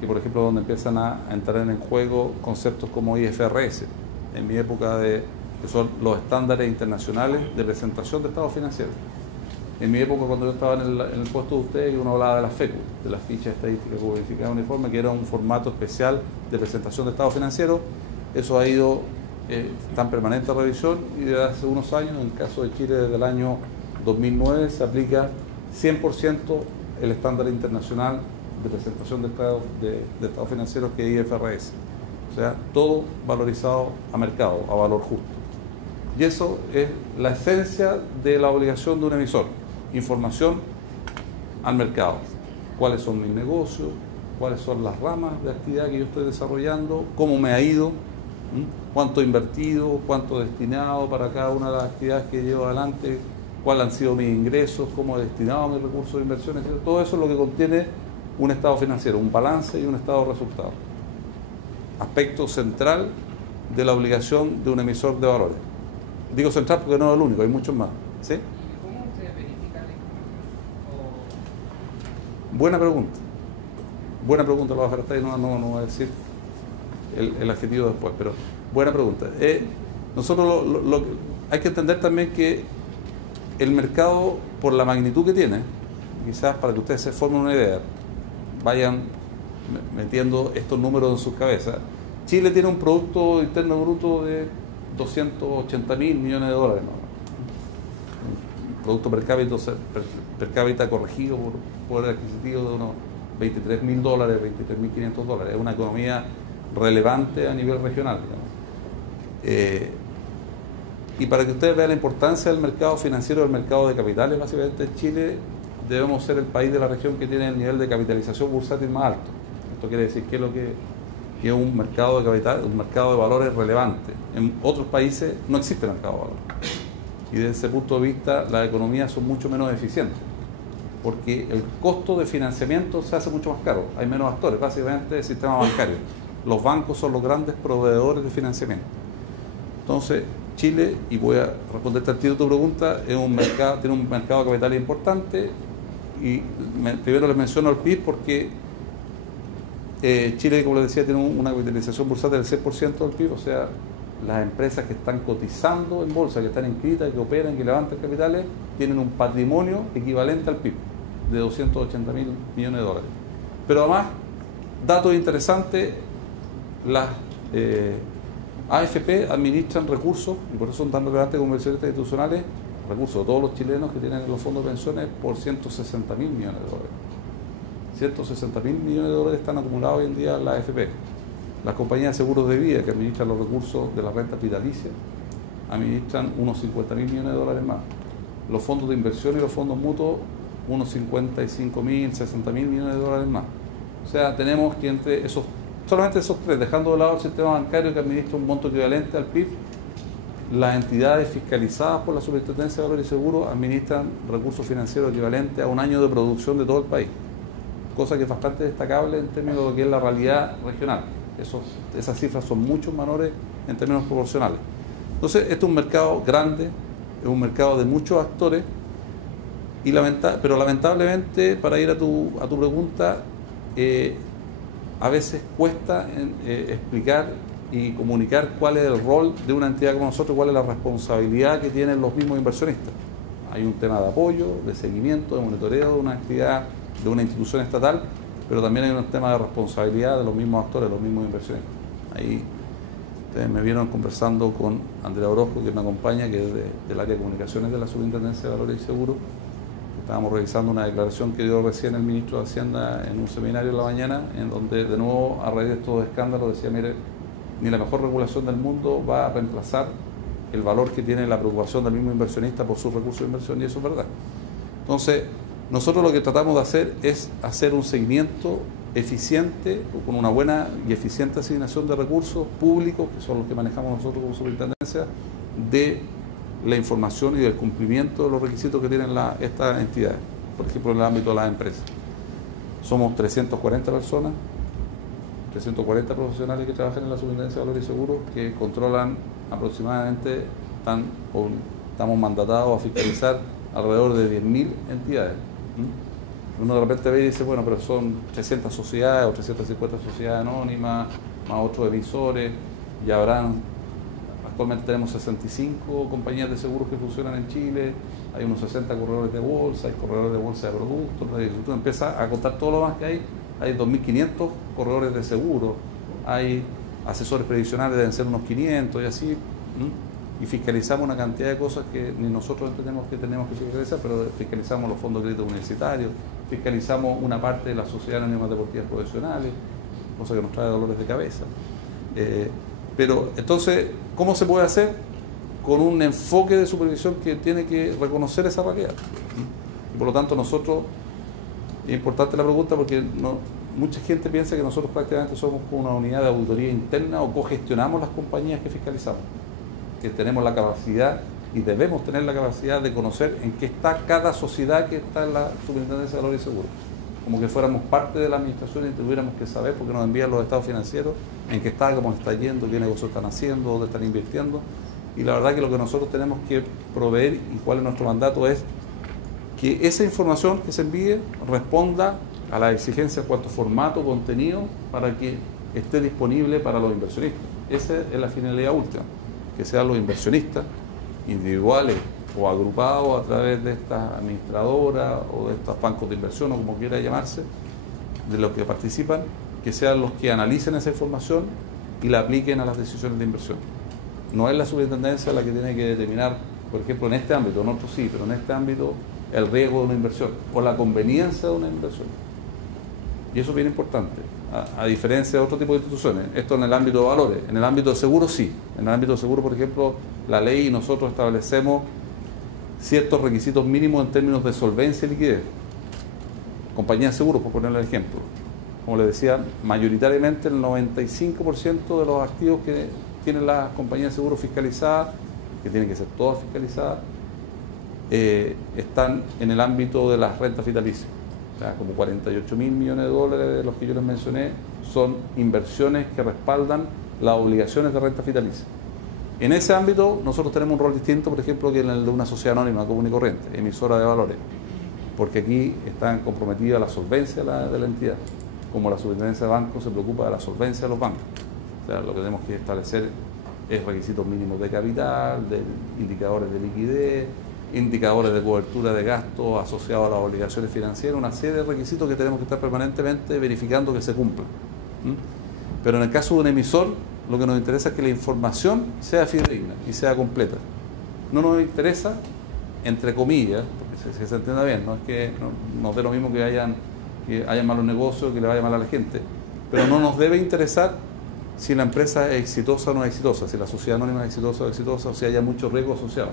que por ejemplo donde empiezan a entrar en juego conceptos como IFRS, en mi época que son los estándares internacionales de presentación de estados financieros. En mi época, cuando yo estaba en el puesto de ustedes, uno hablaba de la FECU, de las fichas estadísticas codificadas uniforme, que era un formato especial de presentación de estado financiero. Eso ha ido, está en permanente revisión, y desde hace unos años, en el caso de Chile desde el año 2009, se aplica 100% el estándar internacional de presentación de estados financieros, que es IFRS. O sea, todo valorizado a mercado, a valor justo. Y eso es la esencia de la obligación de un emisor. Información al mercado. ¿Cuáles son mis negocios? ¿Cuáles son las ramas de actividad que yo estoy desarrollando? ¿Cómo me ha ido? ¿Cuánto he invertido? ¿Cuánto he destinado para cada una de las actividades que llevo adelante? ¿Cuáles han sido mis ingresos? ¿Cómo he destinado mis recursos de inversión? Todo eso es lo que contiene un estado financiero, un balance y un estado de resultados. Aspecto central de la obligación de un emisor de valores. Digo central porque no es el único, hay muchos más. ¿Sí? ¿Cómo ustedes verifican la información? Buena pregunta. Buena pregunta, lo voy a dejar hasta ahí, no voy a decir el adjetivo después, pero buena pregunta. Nosotros hay que entender también que el mercado, por la magnitud que tiene, quizás para que ustedes se formen una idea, vayan metiendo estos números en sus cabezas. Chile tiene un Producto Interno Bruto de 280.000 millones de dólares, ¿no? Un producto per cápita corregido por el adquisitivo de unos $23.000, $23.500. Es una economía relevante a nivel regional, digamos. Y para que ustedes vean la importancia del mercado financiero, del mercado de capitales, básicamente Chile debemos ser el país de la región que tiene el nivel de capitalización bursátil más alto. Esto quiere decir que es un mercado de capital, un mercado de valores relevante. En otros países no existe mercado de valores. Y desde ese punto de vista las economías son mucho menos eficientes, porque el costo de financiamiento se hace mucho más caro. Hay menos actores, básicamente el sistema bancario. Los bancos son los grandes proveedores de financiamiento. Entonces, Chile, y voy a responderte al tiro de tu pregunta, tiene un mercado de capitales importante, y primero les menciono el PIB porque Chile, como les decía, tiene una capitalización bursátil del 6% del PIB, o sea, las empresas que están cotizando en bolsa, que están inscritas, que operan, que levantan capitales, tienen un patrimonio equivalente al PIB de 280.000 millones de dólares. Pero además, datos interesantes, las AFP administran recursos, y por eso son tan relevantes como inversionistas institucionales, recursos de todos los chilenos que tienen los fondos de pensiones por 160.000 millones de dólares. 160.000 millones de dólares están acumulados hoy en día en la AFP. Las compañías de seguros de vida que administran los recursos de la renta vitalicia administran unos 50.000 millones de dólares más. Los fondos de inversión y los fondos mutuos, unos 55.000, 60.000 millones de dólares más. O sea, tenemos que entre solamente esos tres, dejando de lado el sistema bancario que administra un monto equivalente al PIB, las entidades fiscalizadas por la Superintendencia de Valores y Seguros administran recursos financieros equivalentes a un año de producción de todo el país, cosa que es bastante destacable en términos de lo que es la realidad regional. Esas cifras son mucho menores en términos proporcionales. Entonces, este es un mercado grande, es un mercado de muchos actores, pero lamentablemente, para ir a tu pregunta, a veces cuesta explicar y comunicar cuál es el rol de una entidad como nosotros, cuál es la responsabilidad que tienen los mismos inversionistas. Hay un tema de apoyo, de seguimiento, de monitoreo de una actividad, de una institución estatal, pero también hay un tema de responsabilidad de los mismos actores, de los mismos inversionistas. Ahí Ustedes me vieron conversando con Andrea Orozco, que me acompaña, que es del área de comunicaciones de la Superintendencia de Valores y Seguros. Estábamos revisando una declaración que dio recién el ministro de Hacienda en un seminario en la mañana, en donde de nuevo, a raíz de estos escándalos, decía, mire, ni la mejor regulación del mundo va a reemplazar el valor que tiene la preocupación del mismo inversionista por sus recursos de inversión, y eso es verdad. Entonces, nosotros lo que tratamos de hacer es hacer un seguimiento eficiente, con una buena y eficiente asignación de recursos públicos, que son los que manejamos nosotros como superintendencia, de la información y del cumplimiento de los requisitos que tienen estas entidades, por ejemplo en el ámbito de las empresas. Somos 340 personas, 340 profesionales que trabajan en la Superintendencia de Valores y Seguros, que controlan aproximadamente, estamos mandatados a fiscalizar alrededor de 10.000 entidades. Uno de repente ve y dice, bueno, pero son 300 sociedades o 350 sociedades anónimas, más otros emisores, y actualmente tenemos 65 compañías de seguros que funcionan en Chile, hay unos 60 corredores de bolsa, hay corredores de bolsa de productos, entonces tú empiezas a contar todo lo más que hay 2.500 corredores de seguros, hay asesores previsionales, deben ser unos 500 y así, y fiscalizamos una cantidad de cosas que ni nosotros entendemos que tenemos que fiscalizar, pero fiscalizamos los fondos de crédito universitarios, fiscalizamos una parte de las sociedades anónimas deportivas profesionales, cosa que nos trae dolores de cabeza. Pero entonces, ¿cómo se puede hacer? Con un enfoque de supervisión que tiene que reconocer esa realidad. Y por lo tanto nosotros, es importante la pregunta porque mucha gente piensa que nosotros prácticamente somos una unidad de auditoría interna o cogestionamos las compañías que fiscalizamos, que tenemos la capacidad y debemos tener la capacidad de conocer en qué está cada sociedad que está en la Superintendencia de Valores y Seguros, como que fuéramos parte de la administración y tuviéramos que saber, porque nos envían los estados financieros, en qué está, cómo está yendo, qué negocios están haciendo, dónde están invirtiendo. Y la verdad que lo que nosotros tenemos que proveer y cuál es nuestro mandato es que esa información que se envíe responda a las exigencias en cuanto a formato, contenido, para que esté disponible para los inversionistas. Esa es la finalidad última, que sean los inversionistas individuales o agrupados a través de estas administradoras o de estos bancos de inversión o como quiera llamarse, de los que participan, que sean los que analicen esa información y la apliquen a las decisiones de inversión. No es la superintendencia la que tiene que determinar, por ejemplo, en este ámbito, en otros sí, pero en este ámbito, el riesgo de una inversión o la conveniencia de una inversión. Y eso es bien importante, a diferencia de otro tipo de instituciones. Esto en el ámbito de valores. En el ámbito de seguros sí. En el ámbito de seguros, por ejemplo, la ley y nosotros establecemos ciertos requisitos mínimos en términos de solvencia y liquidez. Compañías de seguros, por ponerle el ejemplo. Como les decía, mayoritariamente el 95% de los activos que tienen las compañías de seguros fiscalizadas, que tienen que ser todas fiscalizadas, están en el ámbito de las rentas vitalicias. O sea, como 48.000 millones de dólares de los que yo les mencioné son inversiones que respaldan las obligaciones de renta vitalicia. En ese ámbito nosotros tenemos un rol distinto, por ejemplo, que en el de una sociedad anónima común y corriente, emisora de valores, porque aquí están comprometidas la solvencia de la entidad, como la superintendencia de bancos se preocupa de la solvencia de los bancos. O sea, lo que tenemos que establecer es requisitos mínimos de capital, de indicadores de liquidez, indicadores de cobertura de gastos asociados a las obligaciones financieras, una serie de requisitos que tenemos que estar permanentemente verificando que se cumplan. Pero en el caso de un emisor, lo que nos interesa es que la información sea fidedigna y sea completa. No nos interesa, entre comillas, porque se entienda bien, no es que nos dé lo mismo que hayan malos negocios, que le vaya mal a la gente, pero no nos debe interesar si la empresa es exitosa o no es exitosa, si la sociedad anónima es exitosa o exitosa, o si haya mucho riesgo asociado.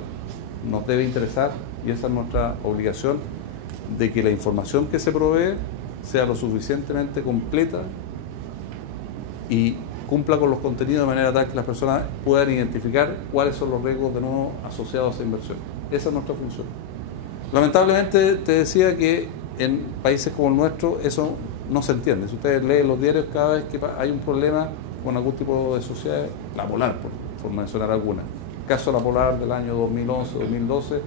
Nos debe interesar, y esa es nuestra obligación, de que la información que se provee sea lo suficientemente completa y cumpla con los contenidos de manera tal que las personas puedan identificar cuáles son los riesgos de nuevo asociados a esa inversión. Esa es nuestra función. Lamentablemente te decía que en países como el nuestro eso no se entiende. Si ustedes leen los diarios, cada vez que hay un problema con algún tipo de sociedad, la Polar, por mencionar alguna. Caso de la Polar del año 2011-2012,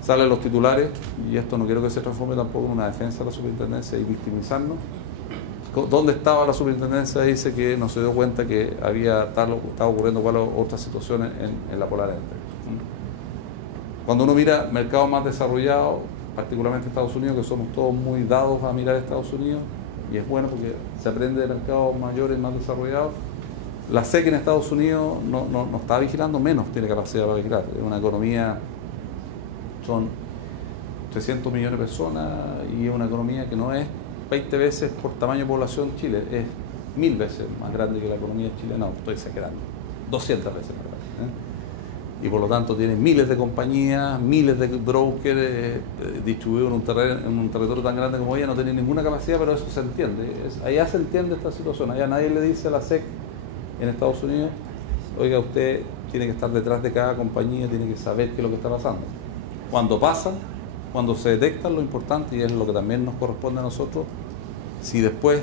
salen los titulares, y esto no quiero que se transforme tampoco en una defensa de la superintendencia y victimizarnos. ¿Dónde estaba la superintendencia? Dice que no se dio cuenta que estaba ocurriendo otras situaciones en la Polar. Cuando uno mira mercados más desarrollados, particularmente Estados Unidos, que somos todos muy dados a mirar Estados Unidos, y es bueno porque se aprende de mercados mayores, más desarrollados, La SEC en Estados Unidos no está vigilando, menos tiene capacidad para vigilar. Es una economía, son 300 millones de personas y es una economía que no es 20 veces por tamaño de población Chile, es 1000 veces más grande que la economía chilena, no, estoy exagerando, 200 veces más grande. Y por lo tanto tiene miles de compañías, miles de brokers distribuidos en un territorio tan grande como ella, no tiene ninguna capacidad, pero eso se entiende. Allá se entiende esta situación, allá nadie le dice a la SEC en Estados Unidos, oiga, usted tiene que estar detrás de cada compañía, tiene que saber qué es lo que está pasando. Cuando pasan, cuando se detectan, lo importante, y es lo que también nos corresponde a nosotros, si después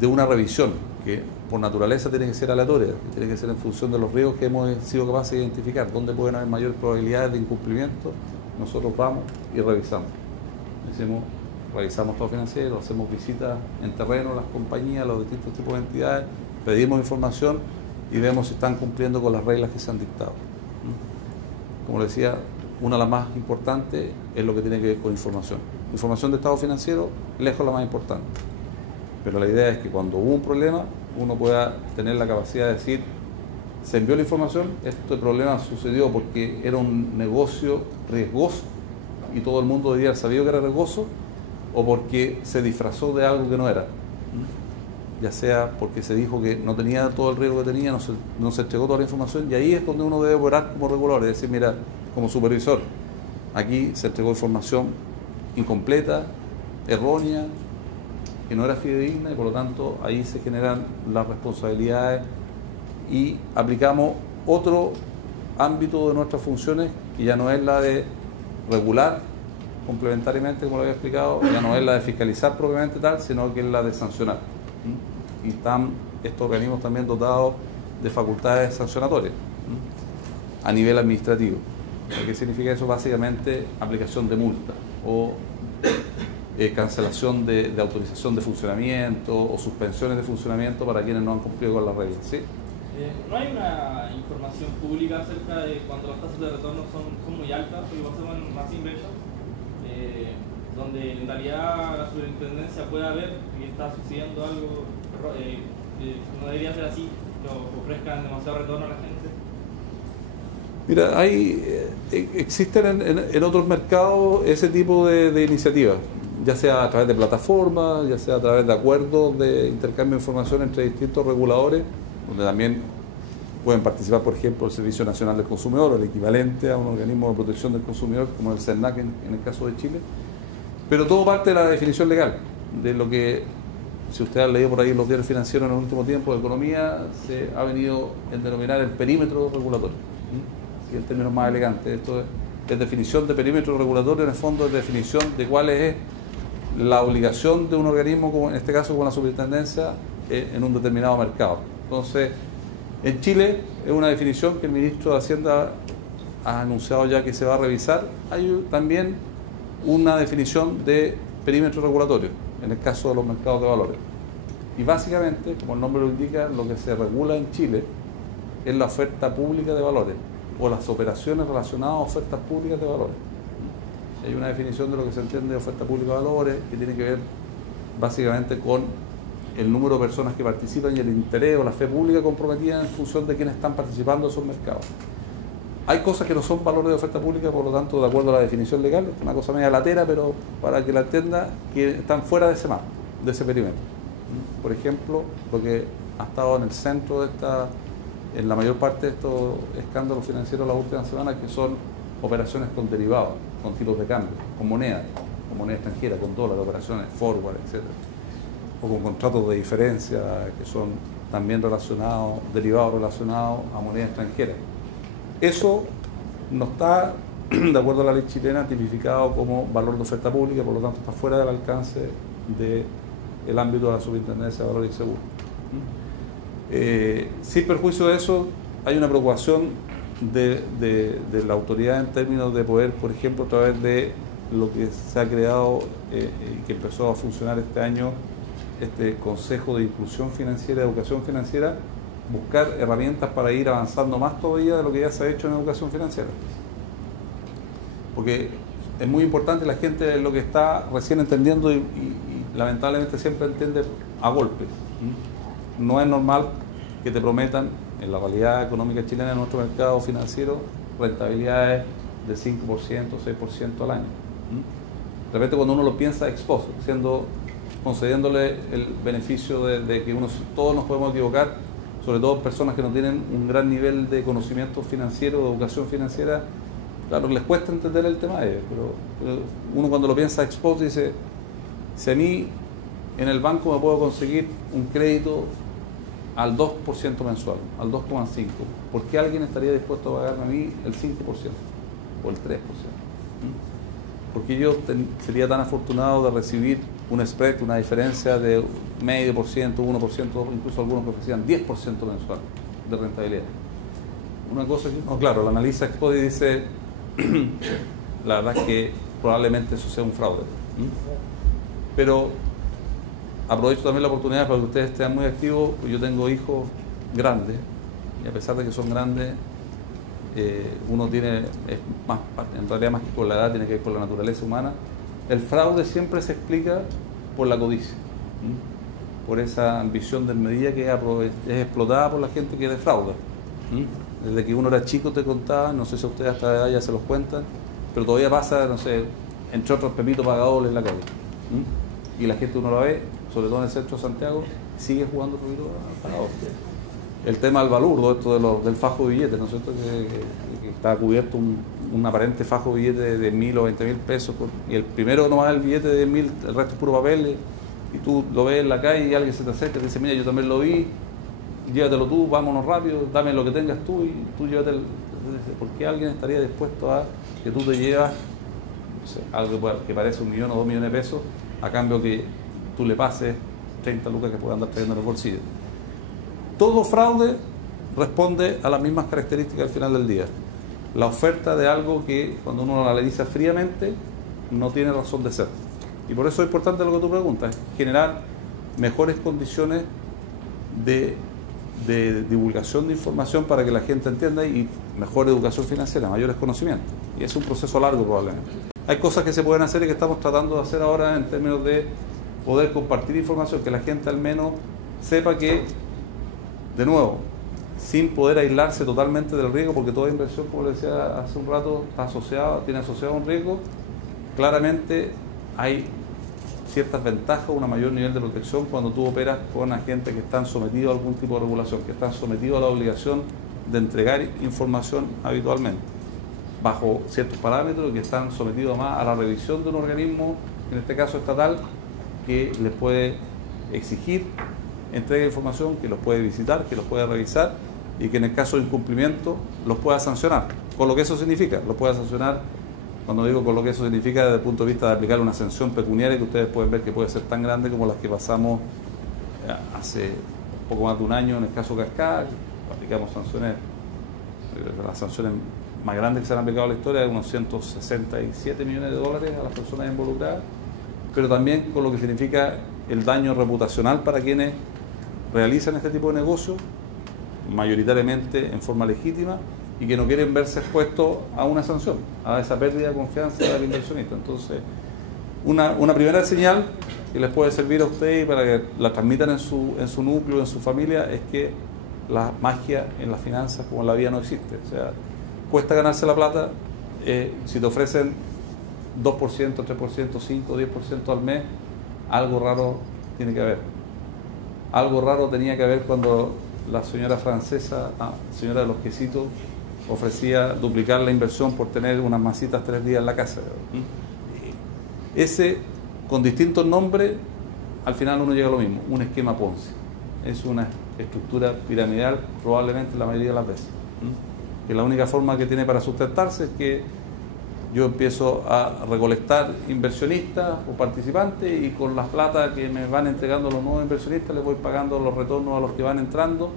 de una revisión, que por naturaleza tiene que ser aleatoria, que tiene que ser en función de los riesgos que hemos sido capaces de identificar, dónde pueden haber mayores probabilidades de incumplimiento, nosotros vamos y revisamos. Revisamos estado financiero, hacemos visitas en terreno a las compañías, a los distintos tipos de entidades, pedimos información y vemos si están cumpliendo con las reglas que se han dictado. Como les decía, una de las más importantes es lo que tiene que ver con información. Información de estado financiero, lejos la más importante. Pero la idea es que cuando hubo un problema, uno pueda tener la capacidad de decir, se envió la información, este problema sucedió porque era un negocio riesgoso y todo el mundo debía haber sabido que era riesgoso, o porque se disfrazó de algo que no era. Ya sea porque se dijo que no tenía todo el riesgo que tenía, no se entregó toda la información, y ahí es donde uno debe operar como regulador, es decir, mira, como supervisor, aquí se entregó información incompleta, errónea, que no era fidedigna, y por lo tanto ahí se generan las responsabilidades y aplicamos otro ámbito de nuestras funciones, que ya no es la de regular complementariamente, como lo había explicado, ya no es la de fiscalizar propiamente tal, sino que es la de sancionar. Y están estos organismos también dotados de facultades sancionatorias a nivel administrativo. ¿Qué significa eso? Básicamente aplicación de multa o cancelación de autorización de funcionamiento o suspensiones de funcionamiento para quienes no han cumplido con las reglas. ¿Sí? ¿No hay una información pública acerca de cuando las tasas de retorno son muy altas, porque pasamos en más inversions, donde en realidad la superintendencia pueda ver que está sucediendo algo que no debería ser así, que ofrezcan demasiado retorno a la gente? Mira, existen en otros mercados ese tipo de iniciativas, ya sea a través de plataformas, ya sea a través de acuerdos de intercambio de información entre distintos reguladores, donde también pueden participar, por ejemplo, el Servicio Nacional del Consumidor, o el equivalente a un organismo de protección del consumidor, como el CERNAC en el caso de Chile. Pero todo parte de la definición legal, de lo que, si ustedes han leído por ahí los diarios financieros en el último tiempo de economía, se ha venido a denominar el perímetro regulatorio. Si el término más elegante, esto es definición de perímetro regulatorio, en el fondo es definición de cuál es la obligación de un organismo, como en este caso con la superintendencia, en un determinado mercado. Entonces, en Chile es una definición que el ministro de Hacienda ha anunciado ya que se va a revisar. Hay también una definición de perímetro regulatorio en el caso de los mercados de valores. Y básicamente, como el nombre lo indica, lo que se regula en Chile es la oferta pública de valores o las operaciones relacionadas a ofertas públicas de valores. Hay una definición de lo que se entiende de oferta pública de valores que tiene que ver básicamente con el número de personas que participan y el interés o la fe pública comprometida en función de quienes están participando en esos mercados. Hay cosas que no son valores de oferta pública, por lo tanto, de acuerdo a la definición legal, es una cosa media latera, pero para que la entienda, que están fuera de ese mapa, de ese perímetro. Por ejemplo, lo que ha estado en el centro de en la mayor parte de estos escándalos financieros las últimas semanas, que son operaciones con derivados, con tipos de cambio, con moneda extranjera, con dólares, operaciones forward, etc. O con contratos de diferencia que son también derivados relacionados a moneda extranjera. Eso no está, de acuerdo a la ley chilena, tipificado como valor de oferta pública, por lo tanto está fuera del alcance del ámbito de la Superintendencia de Valores y Seguros. Sin perjuicio de eso, hay una preocupación de la autoridad en términos de poder, por ejemplo, a través de lo que se ha creado y que empezó a funcionar este año, este Consejo de Inclusión Financiera, Educación Financiera, buscar herramientas para ir avanzando más todavía de lo que ya se ha hecho en educación financiera. Porque es muy importante, la gente lo que está recién entendiendo y lamentablemente siempre entiende a golpes. No es normal que te prometan, en la realidad económica chilena, en nuestro mercado financiero, rentabilidades de 5%, 6% al año. De repente cuando uno lo piensa ex post, concediéndole el beneficio de que todos nos podemos equivocar, sobre todo personas que no tienen un gran nivel de conocimiento financiero, de educación financiera, claro, les cuesta entender el tema de ellos, pero uno cuando lo piensa ex post dice, si a mí en el banco me puedo conseguir un crédito al 2% mensual, al 2,5%, ¿por qué alguien estaría dispuesto a pagarme a mí el 5% o el 3%? Porque yo sería tan afortunado de recibir un spread, una diferencia de 0,5%, 1%, incluso algunos que ofrecían 10% mensual de rentabilidad. Una cosa que, no, claro, la analiza ex post y dice, la verdad es que probablemente eso sea un fraude. Pero aprovecho también la oportunidad para que ustedes estén muy activos, porque yo tengo hijos grandes, y a pesar de que son grandes, uno tiene, en realidad más que con la edad, tiene que ver con la naturaleza humana. El fraude siempre se explica por la codicia, por esa ambición desmedida que es explotada por la gente que defrauda. Desde que uno era chico te contaba, no sé si a ustedes hasta la edad ya se los cuentan, pero todavía pasa, no sé, entre otros Pepito Pagadoles en la calle. Y la gente uno la ve, sobre todo en el centro de Santiago, sigue jugando Pepito Pagadoles. El tema del balurdo, esto del fajo de billetes, ¿no es cierto? Que está cubierto un aparente fajo de billetes de 1.000 o 20.000 pesos, y el primero no va el billete de 1.000, el resto es puro papel, y tú lo ves en la calle y alguien se te acerca y te dice, mira, yo también lo vi, llévatelo tú, vámonos rápido, dame lo que tengas tú y tú llévatelo. ¿Por qué alguien estaría dispuesto a que tú te llevas, no sé, algo que parece 1 millón o 2 millones de pesos, a cambio que tú le pases 30 lucas que puedan andar trayendo en el bolsillo? Todo fraude responde a las mismas características al final del día. La oferta de algo que cuando uno lo analiza fríamente no tiene razón de ser. Y por eso es importante lo que tú preguntas, generar mejores condiciones de divulgación de información para que la gente entienda, y mejor educación financiera, mayores conocimientos. Y es un proceso largo probablemente. Hay cosas que se pueden hacer y que estamos tratando de hacer ahora en términos de poder compartir información, que la gente al menos sepa que, de nuevo, sin poder aislarse totalmente del riesgo, porque toda inversión, como le decía hace un rato, tiene asociado un riesgo. Claramente hay ciertas ventajas, un mayor nivel de protección cuando tú operas con agentes que están sometidos a algún tipo de regulación, que están sometidos a la obligación de entregar información habitualmente, bajo ciertos parámetros, que están sometidos más a la revisión de un organismo, en este caso estatal, que les puede exigir entrega de información, que los puede visitar, que los puede revisar, y que en el caso de incumplimiento los pueda sancionar. Con lo que eso significa, los pueda sancionar. Cuando digo con lo que eso significa, desde el punto de vista de aplicar una sanción pecuniaria, que ustedes pueden ver que puede ser tan grande como las que pasamos hace poco más de un año en el caso Cascada. Aplicamos sanciones, las sanciones más grandes que se han aplicado en la historia, de unos 167 millones de dólares a las personas involucradas, pero también con lo que significa el daño reputacional para quienes realizan este tipo de negocios, mayoritariamente en forma legítima, y que no quieren verse expuestos a una sanción, a esa pérdida de confianza del inversionista. Entonces, una primera señal que les puede servir a ustedes y para que la transmitan en su núcleo, en su familia, es que la magia en las finanzas como en la vida no existe. O sea, cuesta ganarse la plata. Si te ofrecen 2%, 3%, 5%, 10% al mes, algo raro tiene que haber. Algo raro tenía que haber cuando la señora francesa, señora de los quesitos, ofrecía duplicar la inversión por tener unas masitas 3 días en la casa. Ese, con distintos nombres, al final uno llega a lo mismo, un esquema Ponzi. Es una estructura piramidal, probablemente la mayoría de las veces. Que la única forma que tiene para sustentarse es que yo empiezo a recolectar inversionistas o participantes, y con las plata que me van entregando los nuevos inversionistas les voy pagando los retornos a los que van entrando,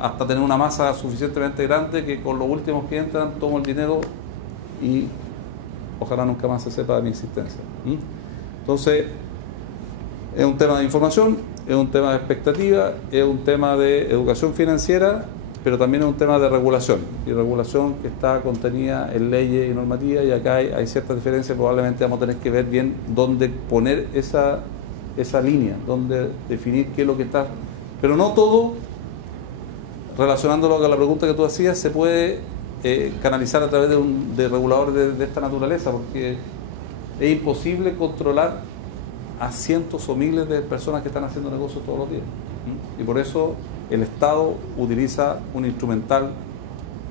hasta tener una masa suficientemente grande que con los últimos que entran tomo el dinero y ojalá nunca más se sepa de mi existencia. Entonces, es un tema de información, es un tema de expectativa, es un tema de educación financiera, pero también es un tema de regulación, y regulación que está contenida en leyes y normativas, y acá hay ciertas diferencias. Probablemente vamos a tener que ver bien dónde poner esa línea, dónde definir qué es lo que está, pero no todo relacionándolo con la pregunta que tú hacías, se puede canalizar a través de reguladores de esta naturaleza, porque es imposible controlar a cientos o miles de personas que están haciendo negocios todos los días. Y por eso el Estado utiliza un instrumental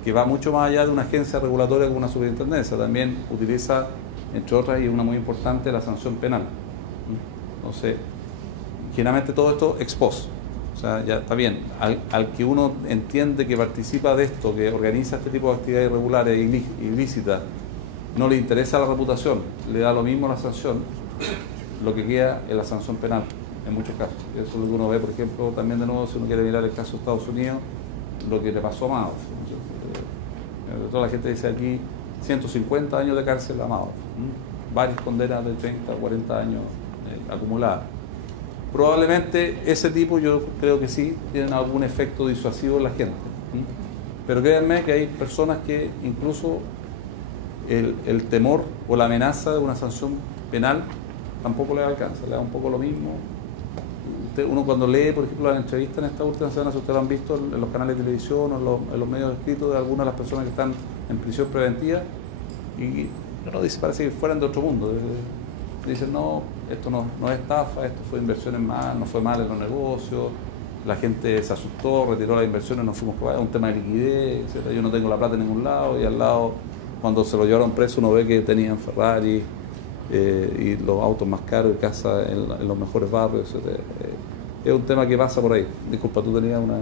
que va mucho más allá de una agencia regulatoria como una superintendencia. También utiliza, entre otras, y una muy importante, la sanción penal. Entonces, generalmente todo esto ex post. O sea, ya está bien. Al que uno entiende que participa de esto, que organiza este tipo de actividades irregulares, ilícitas, no le interesa la reputación, le da lo mismo la sanción, lo que queda es la sanción penal, en muchos casos. Eso es lo que uno ve, por ejemplo, también de nuevo, si uno quiere mirar el caso de Estados Unidos, lo que le pasó a Madoff. Toda la gente dice aquí 150 años de cárcel a Madoff, varias condenas de 30, 40 años acumuladas. Probablemente ese tipo, yo creo que sí, tienen algún efecto disuasivo en la gente. Pero créanme que hay personas que incluso el temor o la amenaza de una sanción penal tampoco les alcanza, le da un poco lo mismo. Uno cuando lee, por ejemplo, las entrevistas en esta última semana, si ustedes lo han visto en los canales de televisión o en los medios escritos de algunas de las personas que están en prisión preventiva, y uno dice, parece que fueran de otro mundo. Dicen, no, esto no es estafa, esto fue inversiones mal, no fue mal en los negocios, la gente se asustó, retiró las inversiones, nos fuimos a un tema de liquidez, etc. Yo no tengo la plata en ningún lado, y al lado, cuando se lo llevaron preso, uno ve que tenían Ferrari y los autos más caros y casas en los mejores barrios, etc. Es un tema que pasa por ahí. Disculpa, tú tenías una... Por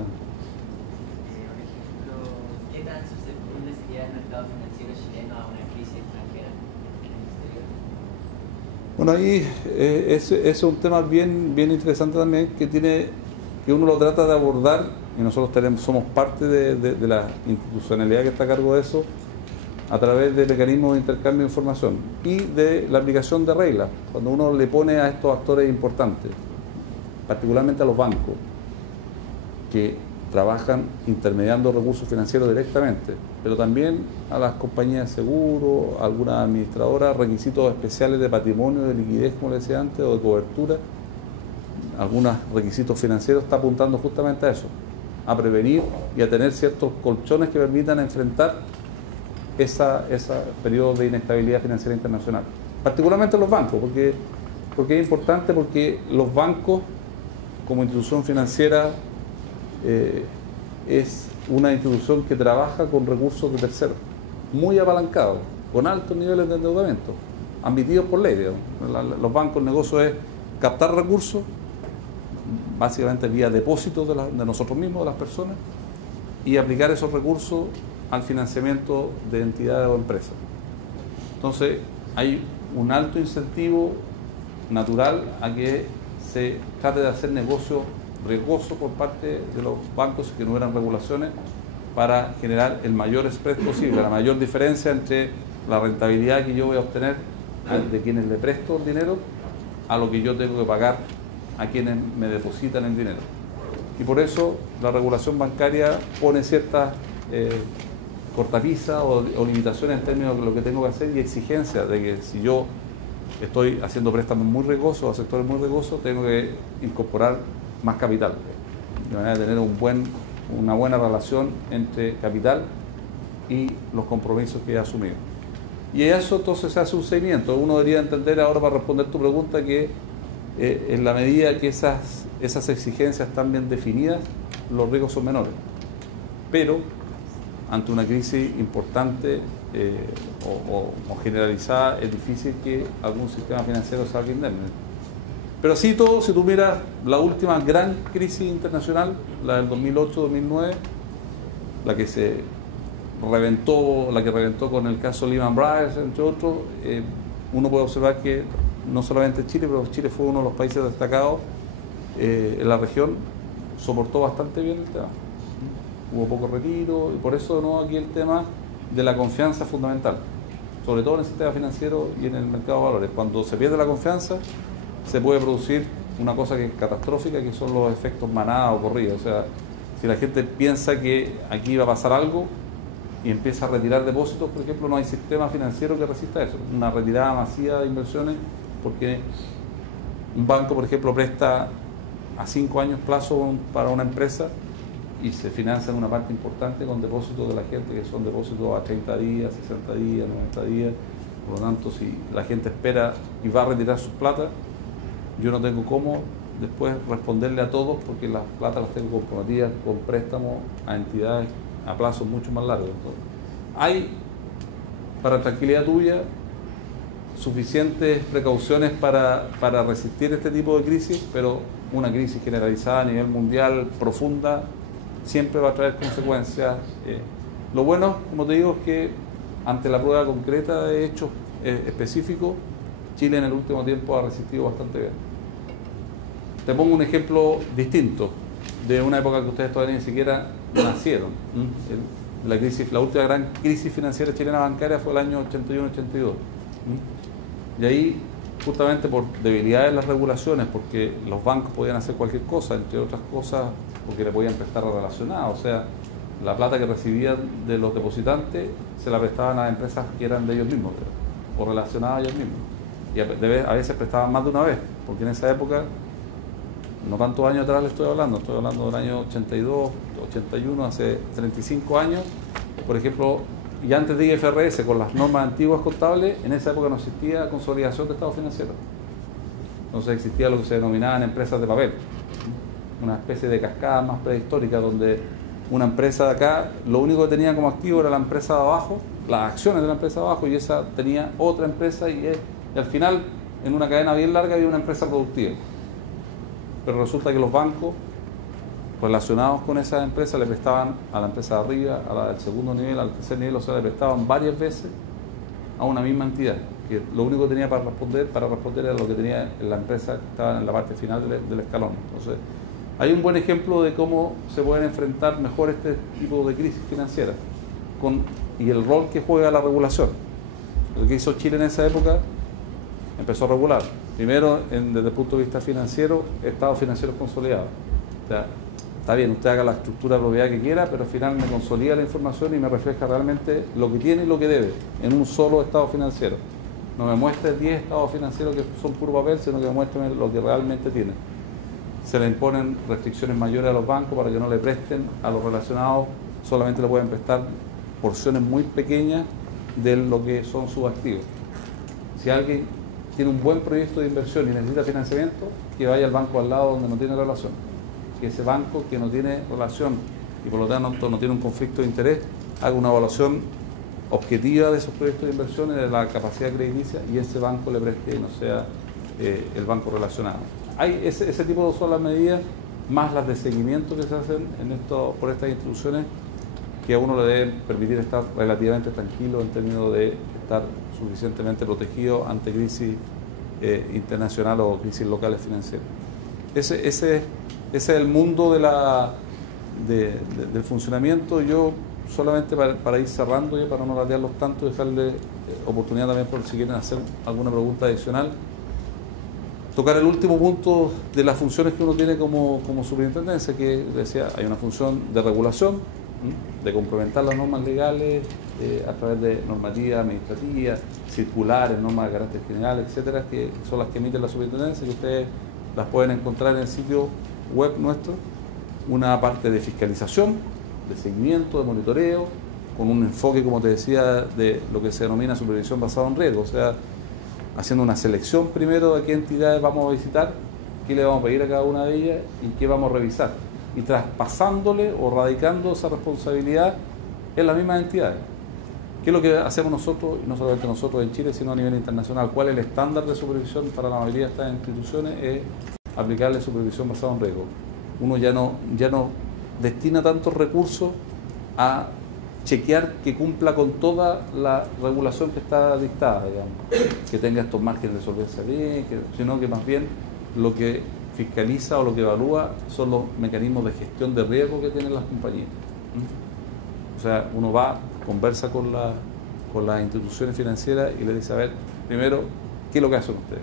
ejemplo, ¿qué tan susceptible sería el mercado financiero chileno a una crisis extranjera en el exterior? Bueno, ahí ese es un tema bien interesante también, que uno lo trata de abordar, y nosotros somos parte de la institucionalidad que está a cargo de eso, a través de mecanismos de intercambio de información y de la aplicación de reglas. Cuando uno le pone a estos actores importantes, particularmente a los bancos, que trabajan intermediando recursos financieros directamente, pero también a las compañías de seguro, a algunas administradoras, requisitos especiales de patrimonio, de liquidez, como le decía antes, o de cobertura, algunos requisitos financieros, está apuntando justamente a eso, a prevenir y a tener ciertos colchones que permitan enfrentar esa periodo de inestabilidad financiera internacional. Particularmente los bancos, porque es importante, porque los bancos, como institución financiera, es una institución que trabaja con recursos de terceros, muy apalancados, con altos niveles de endeudamiento, admitidos por ley. Los bancos, el negocio es captar recursos, básicamente vía depósitos de nosotros mismos, de las personas, y aplicar esos recursos al financiamiento de entidades o empresas. Entonces, hay un alto incentivo natural a que se trate de hacer negocios riesgosos por parte de los bancos que no eran regulaciones, para generar el mayor spread posible, la mayor diferencia entre la rentabilidad que yo voy a obtener de quienes le presto el dinero a lo que yo tengo que pagar a quienes me depositan el dinero. Y por eso la regulación bancaria pone ciertas cortapisas o limitaciones en términos de lo que tengo que hacer, y exigencias de que si yo estoy haciendo préstamos muy riesgosos a sectores muy riesgosos, tengo que incorporar más capital, de manera de tener una buena relación entre capital y los compromisos que he asumido. Y eso entonces se hace un seguimiento. Uno debería entender ahora, para responder tu pregunta, que en la medida que esas exigencias están bien definidas, los riesgos son menores. Pero ante una crisis importante o generalizada, es difícil que algún sistema financiero salga indemne. Pero así todo, si tú miras la última gran crisis internacional, la del 2008-2009, la que reventó con el caso Lehman Brothers, entre otros, uno puede observar que no solamente Chile, pero Chile fue uno de los países destacados en la región, soportó bastante bien el tema. Hubo poco retiro, y por eso no aquí el tema de la confianza es fundamental, sobre todo en el sistema financiero y en el mercado de valores. Cuando se pierde la confianza, se puede producir una cosa que es catastrófica, que son los efectos manada o corrida. O sea, si la gente piensa que aquí va a pasar algo y empieza a retirar depósitos, por ejemplo, no hay sistema financiero que resista eso, una retirada masiva de inversiones, porque un banco, por ejemplo, presta a 5 años plazo para una empresa, y se financian una parte importante con depósitos de la gente, que son depósitos a 30 días, 60 días, 90 días. Por lo tanto, si la gente espera y va a retirar sus plata, yo no tengo cómo después responderle a todos, porque las plata las tengo comprometidas con préstamos a entidades a plazos mucho más largos. Entonces, hay, para tranquilidad tuya, suficientes precauciones para resistir este tipo de crisis, pero una crisis generalizada a nivel mundial, profunda, siempre va a traer consecuencias. Lo bueno, como te digo, es que ante la prueba concreta de hechos específicos, Chile en el último tiempo ha resistido bastante bien. Te pongo un ejemplo distinto de una época que ustedes todavía ni siquiera nacieron. La última gran crisis financiera chilena bancaria fue el año 81-82. Y ahí, justamente por debilidades en las regulaciones, porque los bancos podían hacer cualquier cosa, entre otras cosas, porque le podían prestar a relacionados, o sea, la plata que recibían de los depositantes se la prestaban a empresas que eran de ellos mismos, o relacionadas a ellos mismos. Y a veces prestaban más de una vez, porque en esa época, no tantos años atrás le estoy hablando del año 82, 81, hace 35 años, por ejemplo, y antes de IFRS, con las normas antiguas contables, en esa época no existía consolidación de estados financieros. Entonces existía lo que se denominaban empresas de papel, una especie de cascada más prehistórica, donde una empresa de acá, lo único que tenía como activo era la empresa de abajo, las acciones de la empresa de abajo, y esa tenía otra empresa, y al final, en una cadena bien larga, había una empresa productiva. Pero resulta que los bancos relacionados con esas empresas le prestaban a la empresa de arriba, a la del segundo nivel, al tercer nivel, o sea, le prestaban varias veces a una misma entidad, que lo único que tenía para responder era lo que tenía en la empresa que estaba en la parte final del escalón. Entonces, hay un buen ejemplo de cómo se pueden enfrentar mejor este tipo de crisis financiera y el rol que juega la regulación. Lo que hizo Chile en esa época, empezó a regular. Primero, desde el punto de vista financiero, estados financieros consolidados. O sea, está bien, usted haga la estructura de propiedad que quiera, pero al final me consolida la información y me refleja realmente lo que tiene y lo que debe en un solo estado financiero. No me muestre 10 estados financieros que son puro papel, sino que me muestre lo que realmente tiene. Se le imponen restricciones mayores a los bancos para que no le presten a los relacionados, solamente le pueden prestar porciones muy pequeñas de lo que son sus activos. Si alguien tiene un buen proyecto de inversión y necesita financiamiento, que vaya al banco al lado donde no tiene relación. Que ese banco que no tiene relación y por lo tanto no tiene un conflicto de interés, haga una evaluación objetiva de esos proyectos de inversión y de la capacidad crediticia, y ese banco le preste y no sea el banco relacionado. Hay ese tipo de son las medidas, más las de seguimiento que se hacen por estas instituciones, que a uno le deben permitir estar relativamente tranquilo en términos de estar suficientemente protegido ante crisis internacional o crisis locales financieras. Ese es el mundo del funcionamiento. Yo solamente para ir cerrando, ya para no latearlos tanto, dejarle oportunidad también por si quieren hacer alguna pregunta adicional. Tocar el último punto de las funciones que uno tiene como superintendencia, que decía, hay una función de regulación, de complementar las normas legales a través de normativas administrativas, circulares, normas de carácter general, etcétera, que son las que emite la superintendencia, que ustedes las pueden encontrar en el sitio web nuestro. Una parte de fiscalización, de seguimiento, de monitoreo, con un enfoque, como te decía, de lo que se denomina supervisión basada en riesgo, o sea, haciendo una selección primero de qué entidades vamos a visitar, qué le vamos a pedir a cada una de ellas y qué vamos a revisar, y traspasándole o radicando esa responsabilidad en las mismas entidades. ¿Qué es lo que hacemos nosotros, y no solamente nosotros en Chile, sino a nivel internacional? ¿Cuál es el estándar de supervisión para la mayoría de estas instituciones? Es aplicarle supervisión basada en riesgo. Uno ya no destina tantos recursos a chequear que cumpla con toda la regulación que está dictada, digamos, que tenga estos márgenes de solvencia bien, sino que más bien lo que fiscaliza o lo que evalúa son los mecanismos de gestión de riesgo que tienen las compañías. O sea, uno va, conversa con las instituciones financieras y le dice, a ver, primero, ¿qué es lo que hacen ustedes?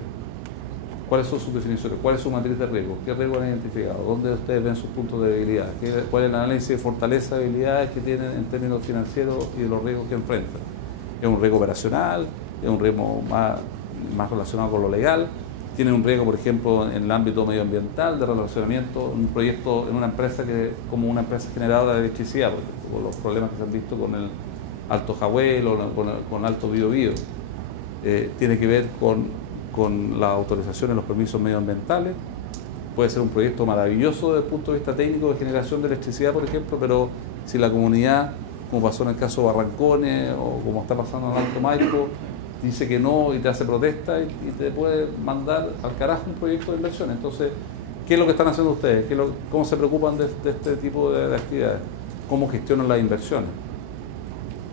¿Cuáles son sus definiciones? ¿Cuál es su matriz de riesgo? ¿Qué riesgos han identificado? ¿Dónde ustedes ven sus puntos de debilidad? ¿Cuál es el análisis de fortaleza y debilidades que tienen en términos financieros y de los riesgos que enfrentan? ¿Es un riesgo operacional? ¿Es un riesgo más relacionado con lo legal? tienen un riesgo, por ejemplo, en el ámbito medioambiental, de relacionamiento, un proyecto en una empresa como una empresa generadora de electricidad, por los problemas que se han visto con el Alto Jahuel o con Alto Biobío. Tiene que ver con la autorización de los permisos medioambientales. Puede ser un proyecto maravilloso desde el punto de vista técnico de generación de electricidad, por ejemplo, pero si la comunidad, como pasó en el caso de Barrancones o como está pasando en el Alto Maipo, dice que no y te hace protesta y te puede mandar al carajo un proyecto de inversión. Entonces, ¿qué es lo que están haciendo ustedes? ¿Cómo se preocupan de este tipo de actividades? ¿Cómo gestionan las inversiones?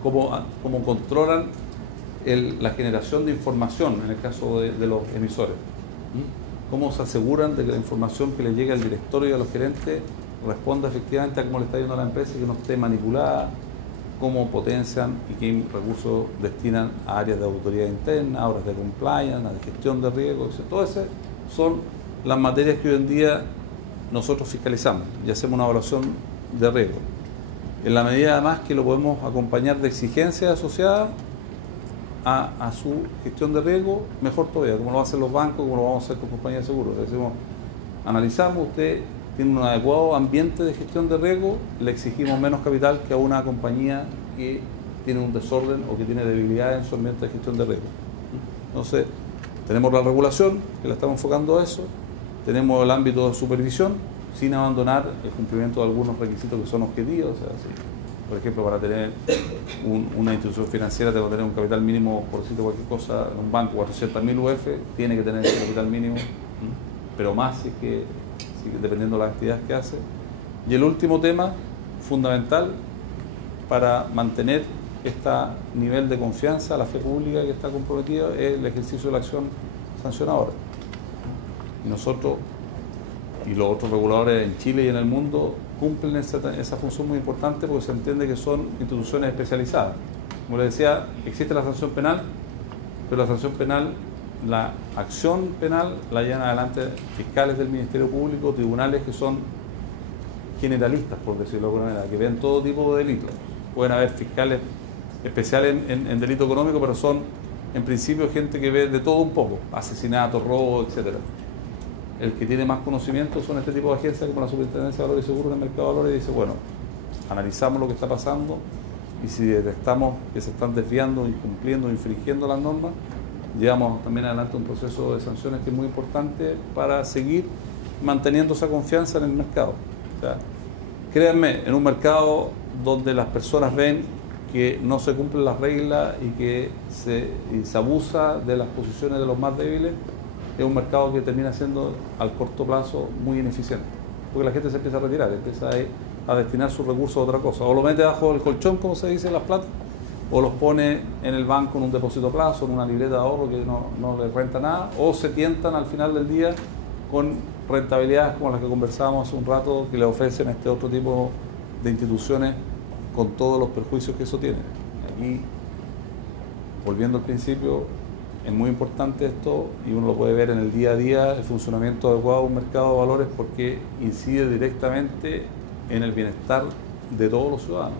¿Cómo controlan la generación de información en el caso de los emisores? ¿Cómo se aseguran de que la información que le llegue al directorio y a los gerentes responda efectivamente a cómo le está yendo a la empresa y que no esté manipulada? ¿Cómo potencian y qué recursos destinan a áreas de auditoría interna, a horas de compliance, a de gestión de riesgos? Todas esas son las materias que hoy en día nosotros fiscalizamos y hacemos una evaluación de riesgo. En la medida además que lo podemos acompañar de exigencias asociadas a su gestión de riesgo, mejor todavía, como lo hacen los bancos, como lo vamos a hacer con compañías de seguros. Decimos, analizamos, usted tiene un adecuado ambiente de gestión de riesgo, le exigimos menos capital que a una compañía que tiene un desorden o que tiene debilidad en su ambiente de gestión de riesgo. Entonces, tenemos la regulación, que la estamos enfocando a eso, tenemos el ámbito de supervisión, sin abandonar el cumplimiento de algunos requisitos que son objetivos. O sea, por ejemplo, para tener una institución financiera tengo que tener un capital mínimo, por decirte cualquier cosa, en un banco, 400.000 UF, tiene que tener ese capital mínimo, pero más si es que dependiendo de las actividades que hace. Y el último tema fundamental para mantener este nivel de confianza, la fe pública que está comprometida, es el ejercicio de la acción sancionadora. Y nosotros y los otros reguladores en Chile y en el mundo cumplen esa función muy importante porque se entiende que son instituciones especializadas. Como les decía, existe la sanción penal, pero la sanción penal, la acción penal la llevan adelante fiscales del Ministerio Público, tribunales que son generalistas, por decirlo de alguna manera, que ven todo tipo de delitos. Pueden haber fiscales especiales en delito económico, pero son en principio gente que ve de todo un poco, asesinatos, robos, etcétera. El que tiene más conocimiento son este tipo de agencias como la Superintendencia de Valores y Seguros en el Mercado de Valores y dice, bueno, analizamos lo que está pasando y si detectamos que se están desviando, incumpliendo, infringiendo las normas, llevamos también adelante un proceso de sanciones que es muy importante para seguir manteniendo esa confianza en el mercado. O sea, créanme, en un mercado donde las personas ven que no se cumplen las reglas y que se abusa de las posiciones de los más débiles, es un mercado que termina siendo al corto plazo muy ineficiente, porque la gente se empieza a retirar, empieza a destinar sus recursos a otra cosa, o lo mete bajo el colchón, como se dice en las plata, o los pone en el banco en un depósito a plazo, en una libreta de ahorro que no les renta nada, o se tientan al final del día con rentabilidades como las que conversábamos hace un rato, que le ofrecen este otro tipo de instituciones con todos los perjuicios que eso tiene. Aquí, volviendo al principio, es muy importante esto y uno lo puede ver en el día a día, el funcionamiento adecuado de un mercado de valores, porque incide directamente en el bienestar de todos los ciudadanos.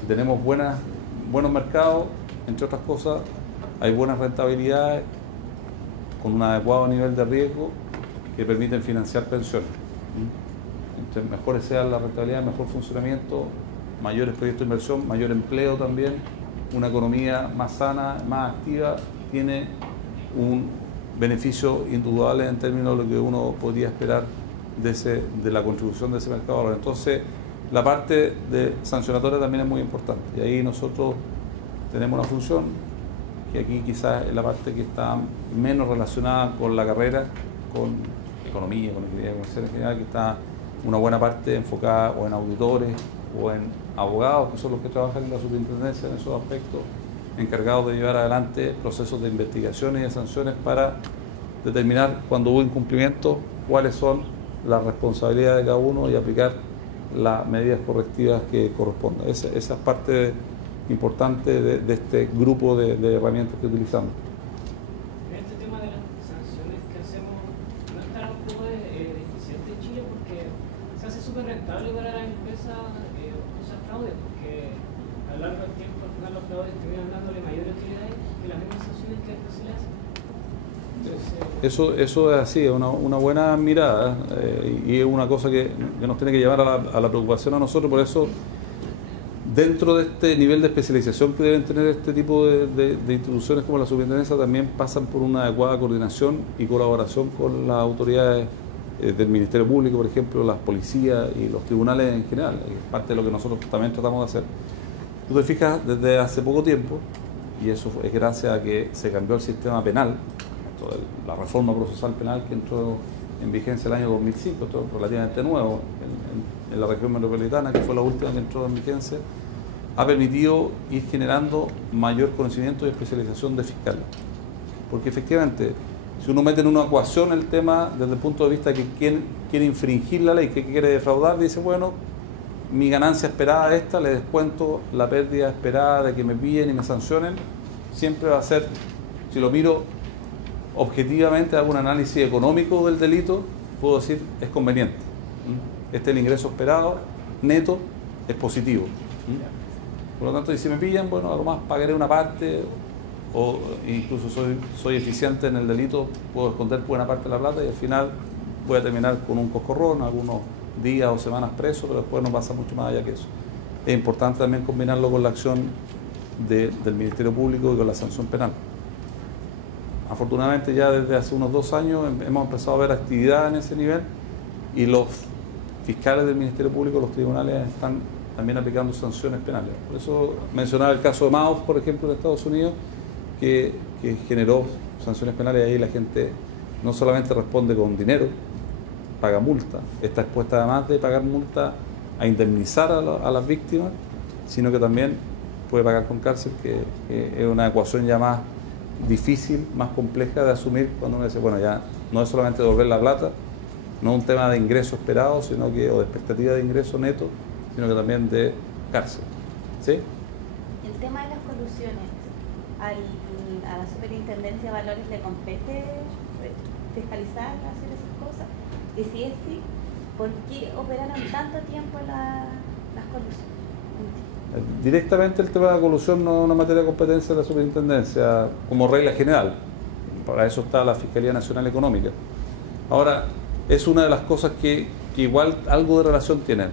Si tenemos buenos mercados, entre otras cosas, hay buenas rentabilidades con un adecuado nivel de riesgo que permiten financiar pensiones. Entre mejores sean las rentabilidades, mejor funcionamiento, mayores proyectos de inversión, mayor empleo también, una economía más sana, más activa, tiene un beneficio indudable en términos de lo que uno podría esperar de la contribución de ese mercado de valores. Entonces, la parte de sancionatoria también es muy importante y ahí nosotros tenemos una función que aquí quizás es la parte que está menos relacionada con la carrera, con economía, con ingeniería comercial en general, que está una buena parte enfocada o en auditores o en abogados, que son los que trabajan en la superintendencia en esos aspectos, encargados de llevar adelante procesos de investigaciones y de sanciones para determinar cuando hubo incumplimiento cuáles son las responsabilidades de cada uno y aplicar las medidas correctivas que correspondan. Esa es parte importante de este grupo de herramientas que utilizamos. En este tema de las sanciones que hacemos, ¿no estará un poco deficiente en Chile? Porque se hace súper rentable para las empresas usar fraude, porque a lo largo del tiempo al final los fraudes terminan dándole mayores utilidades que las mismas sanciones que después se le hacen. Entonces, Eso es así, es una buena mirada, y es una cosa que nos tiene que llevar a la preocupación a nosotros. Por eso, dentro de este nivel de especialización que deben tener este tipo de instituciones como la superintendencia, también pasan por una adecuada coordinación y colaboración con las autoridades del Ministerio Público, por ejemplo, las policías y los tribunales en general. Es parte de lo que nosotros también tratamos de hacer. Tú te fijas, desde hace poco tiempo, y eso es gracias a que se cambió el sistema penal, la reforma procesal penal que entró en vigencia el año 2005, esto es relativamente nuevo en la región metropolitana, que fue la última que entró en vigencia, ha permitido ir generando mayor conocimiento y especialización de fiscales. Porque efectivamente, si uno mete en una ecuación el tema desde el punto de vista que quién quiere infringir la ley, que quiere defraudar, dice, bueno, mi ganancia esperada esta, le descuento la pérdida esperada de que me pillen y me sancionen, siempre va a ser, si lo miro objetivamente, hago un análisis económico del delito, puedo decir, es conveniente. Este es el ingreso esperado, neto, es positivo. Por lo tanto, si me pillan, bueno, a lo más pagaré una parte, o incluso soy eficiente en el delito, puedo esconder buena parte de la plata y al final voy a terminar con un coscorrón, algunos días o semanas preso, pero después no pasa mucho más allá que eso. Es importante también combinarlo con la acción del Ministerio Público y con la sanción penal. Afortunadamente ya desde hace unos 2 años hemos empezado a ver actividad en ese nivel y los fiscales del Ministerio Público, los tribunales, están también aplicando sanciones penales. Por eso mencionaba el caso de Maus, por ejemplo, de Estados Unidos, que generó sanciones penales. Ahí la gente no solamente responde con dinero, paga multa, está expuesta además de pagar multa a indemnizar a las víctimas, sino que también puede pagar con cárcel, que es una ecuación ya más difícil, más compleja de asumir cuando uno dice, bueno, ya no es solamente devolver la plata, no es un tema de ingreso esperado, sino que, o de expectativa de ingreso neto, sino que también de cárcel. ¿Sí? El tema de las colusiones, a la Superintendencia de Valores le compete fiscalizar, hacer esas cosas, y si es así, ¿por qué operaron tanto tiempo las colusiones? Directamente el tema de la colusión no es una materia de competencia de la superintendencia como regla general. Para eso está la Fiscalía Nacional Económica. Ahora, es una de las cosas que igual algo de relación tienen.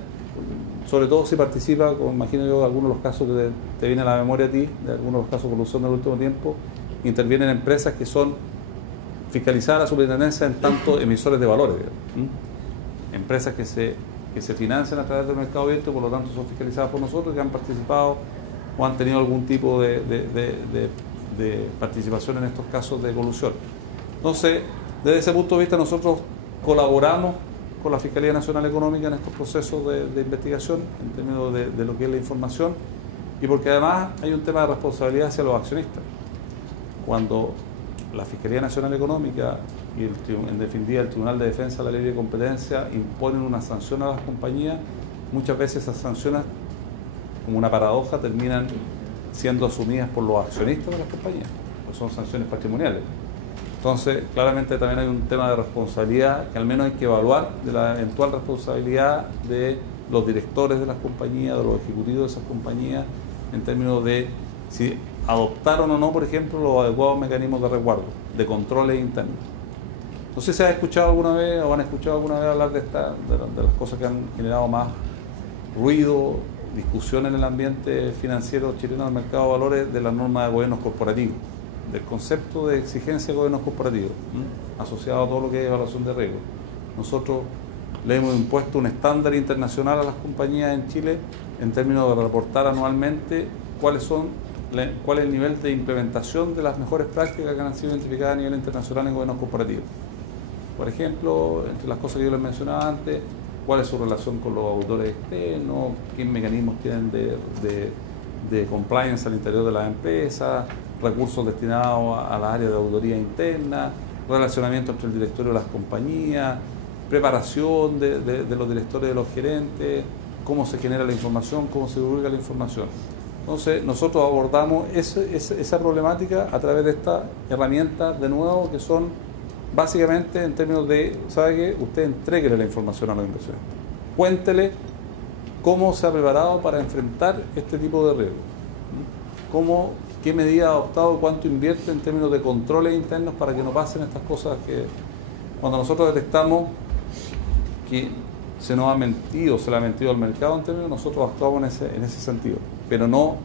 Sobre todo si participa, como imagino yo, algunos de los casos que te vienen a la memoria a ti, de algunos de los casos de colusión del último tiempo, intervienen empresas que son fiscalizadas a la superintendencia en tanto emisores de valores. Empresas que se financian a través del mercado abierto, por lo tanto son fiscalizadas por nosotros, que han participado o han tenido algún tipo de participación en estos casos de colusión. Entonces, desde ese punto de vista, nosotros colaboramos con la Fiscalía Nacional Económica en estos procesos de investigación, en términos de lo que es la información, y porque además hay un tema de responsabilidad hacia los accionistas. Cuando la Fiscalía Nacional Económica y en definitiva el Tribunal de Defensa de la Libre Competencia imponen una sanción a las compañías, muchas veces esas sanciones, como una paradoja, terminan siendo asumidas por los accionistas de las compañías, pues son sanciones patrimoniales. Entonces, claramente también hay un tema de responsabilidad que al menos hay que evaluar, de la eventual responsabilidad de los directores de las compañías, de los ejecutivos de esas compañías, en términos de si adoptaron o no, por ejemplo, los adecuados mecanismos de resguardo, de controles internos. No sé si has escuchado alguna vez o han escuchado alguna vez hablar de las cosas que han generado más ruido, discusión en el ambiente financiero chileno del mercado de valores, de la norma de gobiernos corporativos, del concepto de exigencia de gobiernos corporativos, asociado a todo lo que es evaluación de riesgo. Nosotros le hemos impuesto un estándar internacional a las compañías en Chile en términos de reportar anualmente cuál es el nivel de implementación de las mejores prácticas que han sido identificadas a nivel internacional en gobiernos corporativos. Por ejemplo, entre las cosas que yo les mencionaba antes, cuál es su relación con los auditores externos, qué mecanismos tienen de compliance al interior de las empresas, recursos destinados a las áreas de auditoría interna, relacionamiento entre el directorio de las compañías, preparación de los directores de los gerentes, cómo se genera la información, cómo se divulga la información. Entonces, nosotros abordamos esa problemática a través de estas herramientas, de nuevo, que son básicamente en términos de, ¿sabe qué? Usted entréguele la información a los inversionistas. Cuéntele cómo se ha preparado para enfrentar este tipo de riesgos. Cómo qué medida ha adoptado, cuánto invierte en términos de controles internos para que no pasen estas cosas que cuando nosotros detectamos que se nos ha mentido, se le ha mentido al mercado en términos, nosotros actuamos en ese sentido, pero no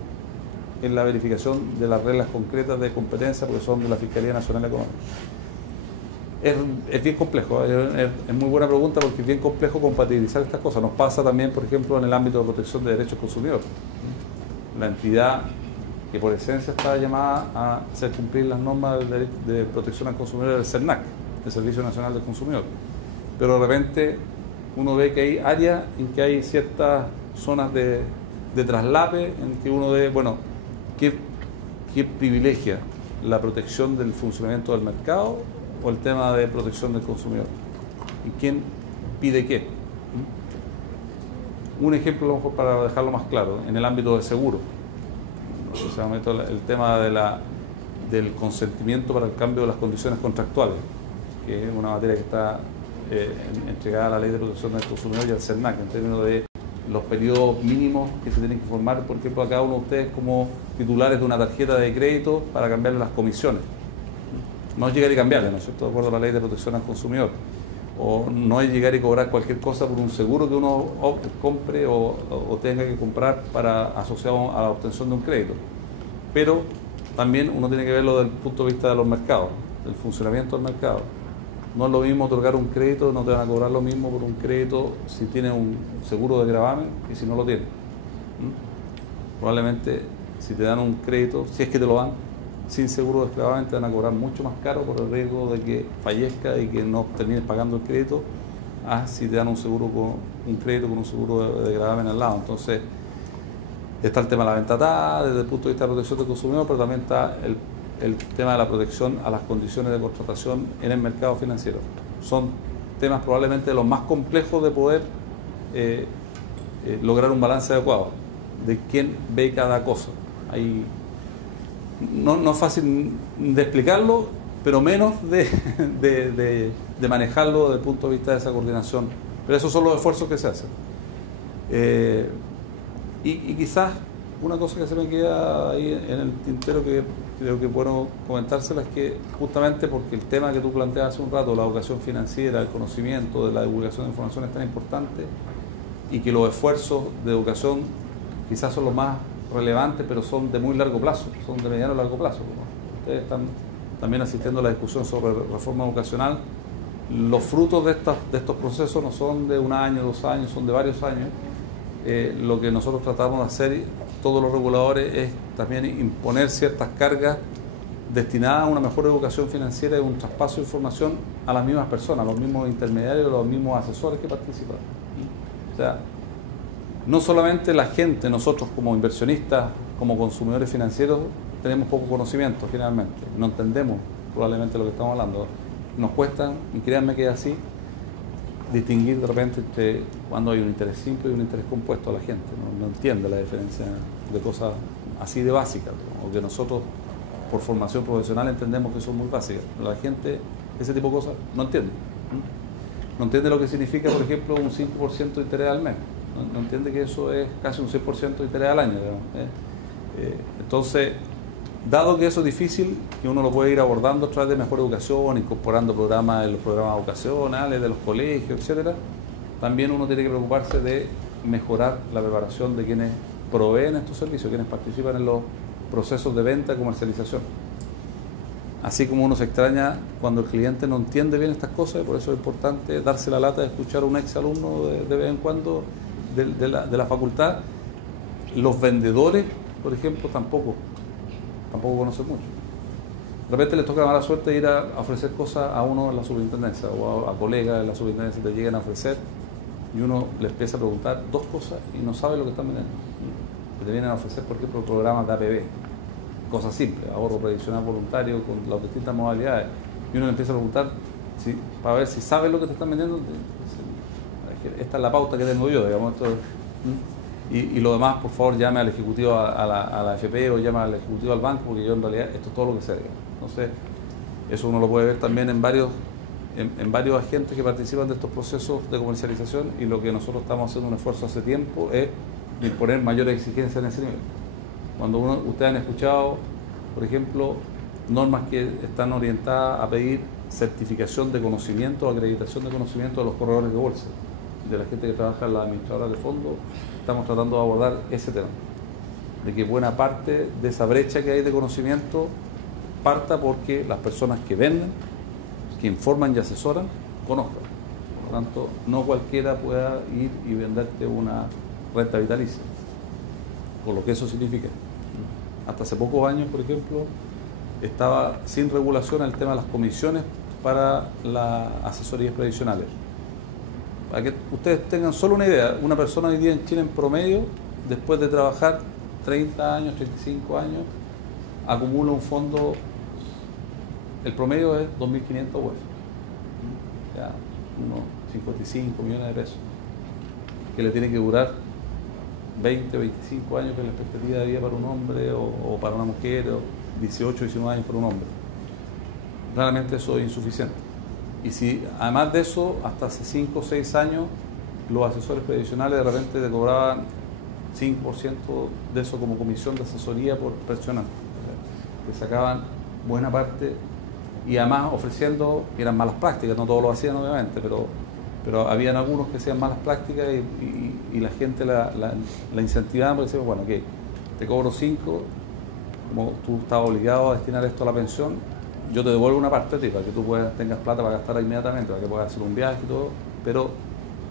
en la verificación de las reglas concretas de competencia porque son de la Fiscalía Nacional Económica. Es bien complejo, es muy buena pregunta porque es bien complejo compatibilizar estas cosas. Nos pasa también, por ejemplo, en el ámbito de protección de derechos consumidores. La entidad que por esencia está llamada a hacer cumplir las normas de protección al consumidor del CERNAC, el Servicio Nacional del Consumidor. Pero de repente uno ve que hay áreas en que hay ciertas zonas de traslape en que uno ve, bueno, ¿qué privilegia la protección del funcionamiento del mercado o el tema de protección del consumidor? ¿Y quién pide qué? Un ejemplo, a lo mejor para dejarlo más claro, en el ámbito de seguro. El tema del consentimiento para el cambio de las condiciones contractuales, que es una materia que está entregada a la Ley de Protección del Consumidor y al CERNAC, en términos de los periodos mínimos que se tienen que formar, por ejemplo, a cada uno de ustedes como titulares de una tarjeta de crédito para cambiarle las comisiones. No es llegar y cambiarle, ¿no es cierto?, de acuerdo a la Ley de Protección al Consumidor. O no es llegar y cobrar cualquier cosa por un seguro que uno compre o tenga que comprar asociado a la obtención de un crédito. Pero también uno tiene que verlo desde el punto de vista de los mercados, del funcionamiento del mercado. No es lo mismo otorgar un crédito, no te van a cobrar lo mismo por un crédito si tienes un seguro de gravamen que si no lo tienes. Probablemente si te dan un crédito, si es que te lo dan, sin seguro de gravamen te van a cobrar mucho más caro por el riesgo de que fallezca y que no termines pagando el crédito, si te dan un crédito con un seguro de gravamen al lado. Entonces está el tema de la venta atada desde el punto de vista de protección del consumidor, pero también está el tema de la protección a las condiciones de contratación en el mercado financiero. Son temas probablemente los más complejos de poder lograr un balance adecuado de quién ve cada cosa. No es fácil de explicarlo, pero menos de manejarlo desde el punto de vista de esa coordinación. Pero esos son los esfuerzos que se hacen. Y quizás una cosa que se me queda ahí en el tintero que creo que es bueno comentársela es que justamente porque el tema que tú planteas hace un rato, la educación financiera, el conocimiento de la divulgación de información es tan importante y que los esfuerzos de educación quizás son los más relevantes, pero son de muy largo plazo, son de mediano a largo plazo. Ustedes están también asistiendo a la discusión sobre reforma educacional. Los frutos de estos procesos no son de un año, 2 años, son de varios años. Lo que nosotros tratamos de hacer, todos los reguladores, es también imponer ciertas cargas destinadas a una mejor educación financiera y un traspaso de información a las mismas personas, a los mismos intermediarios, a los mismos asesores que participan. O sea, no solamente la gente, nosotros como inversionistas, como consumidores financieros, tenemos poco conocimiento generalmente, no entendemos probablemente lo que estamos hablando. Nos cuesta, y créanme que es así, distinguir de repente entre cuando hay un interés simple y un interés compuesto. A la gente no entiende la diferencia de cosas así de básicas, ¿no? O que nosotros por formación profesional entendemos que son muy básicas, pero la gente ese tipo de cosas no entiende. No entiende lo que significa, por ejemplo, un 5% de interés al mes, no entiende que eso es casi un 6% de interés al año, digamos. Entonces, dado que eso es difícil, que uno lo puede ir abordando a través de mejor educación, incorporando programas en los programas vocacionales de los colegios, etcétera, también uno tiene que preocuparse de mejorar la preparación de quienes proveen estos servicios, quienes participan en los procesos de venta y comercialización. Así como uno se extraña cuando el cliente no entiende bien estas cosas, y por eso es importante darse la lata de escuchar a un ex alumno de vez en cuando de la facultad. Los vendedores, por ejemplo, tampoco conocen mucho. De repente les toca la mala suerte de ir a ofrecer cosas a uno en la superintendencia o a colegas en la superintendencia que te llegan a ofrecer y uno les empieza a preguntar 2 cosas y no sabe lo que están vendiendo. Que te vienen a ofrecer, por ejemplo, programas de APB, cosas simples, ahorro previsional voluntario con las distintas modalidades. Y uno le empieza a preguntar para ver si sabe lo que te están vendiendo. Esta es la pauta que tengo yo, digamos. Esto, y lo demás, por favor, llame al ejecutivo a la FP o llame al ejecutivo al banco, porque yo en realidad esto es todo lo que sé. Entonces, eso uno lo puede ver también en varios agentes que participan de estos procesos de comercialización, y lo que nosotros estamos haciendo un esfuerzo hace tiempo es imponer mayores exigencias en ese nivel. Cuando ustedes han escuchado Por ejemplo, normas que están orientadas a pedir certificación de conocimiento o acreditación de conocimiento de los corredores de bolsa, de la gente que trabaja en la administradora de fondos. Estamos tratando de abordar ese tema, de que buena parte de esa brecha que hay de conocimiento parta porque las personas que venden, que informan y asesoran, conozcan. Por lo tanto, no cualquiera pueda ir y venderte una renta vitalicia, con lo que eso significa. Hasta hace pocos años, por ejemplo, estaba sin regulación el tema de las comisiones para las asesorías previsionales. Para que ustedes tengan solo una idea, una persona hoy día en Chile en promedio, después de trabajar 30 años, 35 años, acumula un fondo, el promedio es 2.500 UF, ya unos 55 millones de pesos, que le tiene que durar 20, 25 años, que es la expectativa de vida para un hombre o para una mujer, o 18, 19 años para un hombre. Realmente eso es insuficiente. Y si además de eso, hasta hace 5 o 6 años, los asesores previsionales de repente te cobraban 5% de eso como comisión de asesoría por personal. Te sacaban buena parte y además ofreciendo, eran malas prácticas, no todos lo hacían obviamente, pero habían algunos que hacían malas prácticas y la gente la incentivaban porque decían, bueno, que te cobro 5, como tú estás obligado a destinar esto a la pensión, yo te devuelvo una parte de ti para que tú tengas plata para gastar inmediatamente, para que puedas hacer un viaje y todo, pero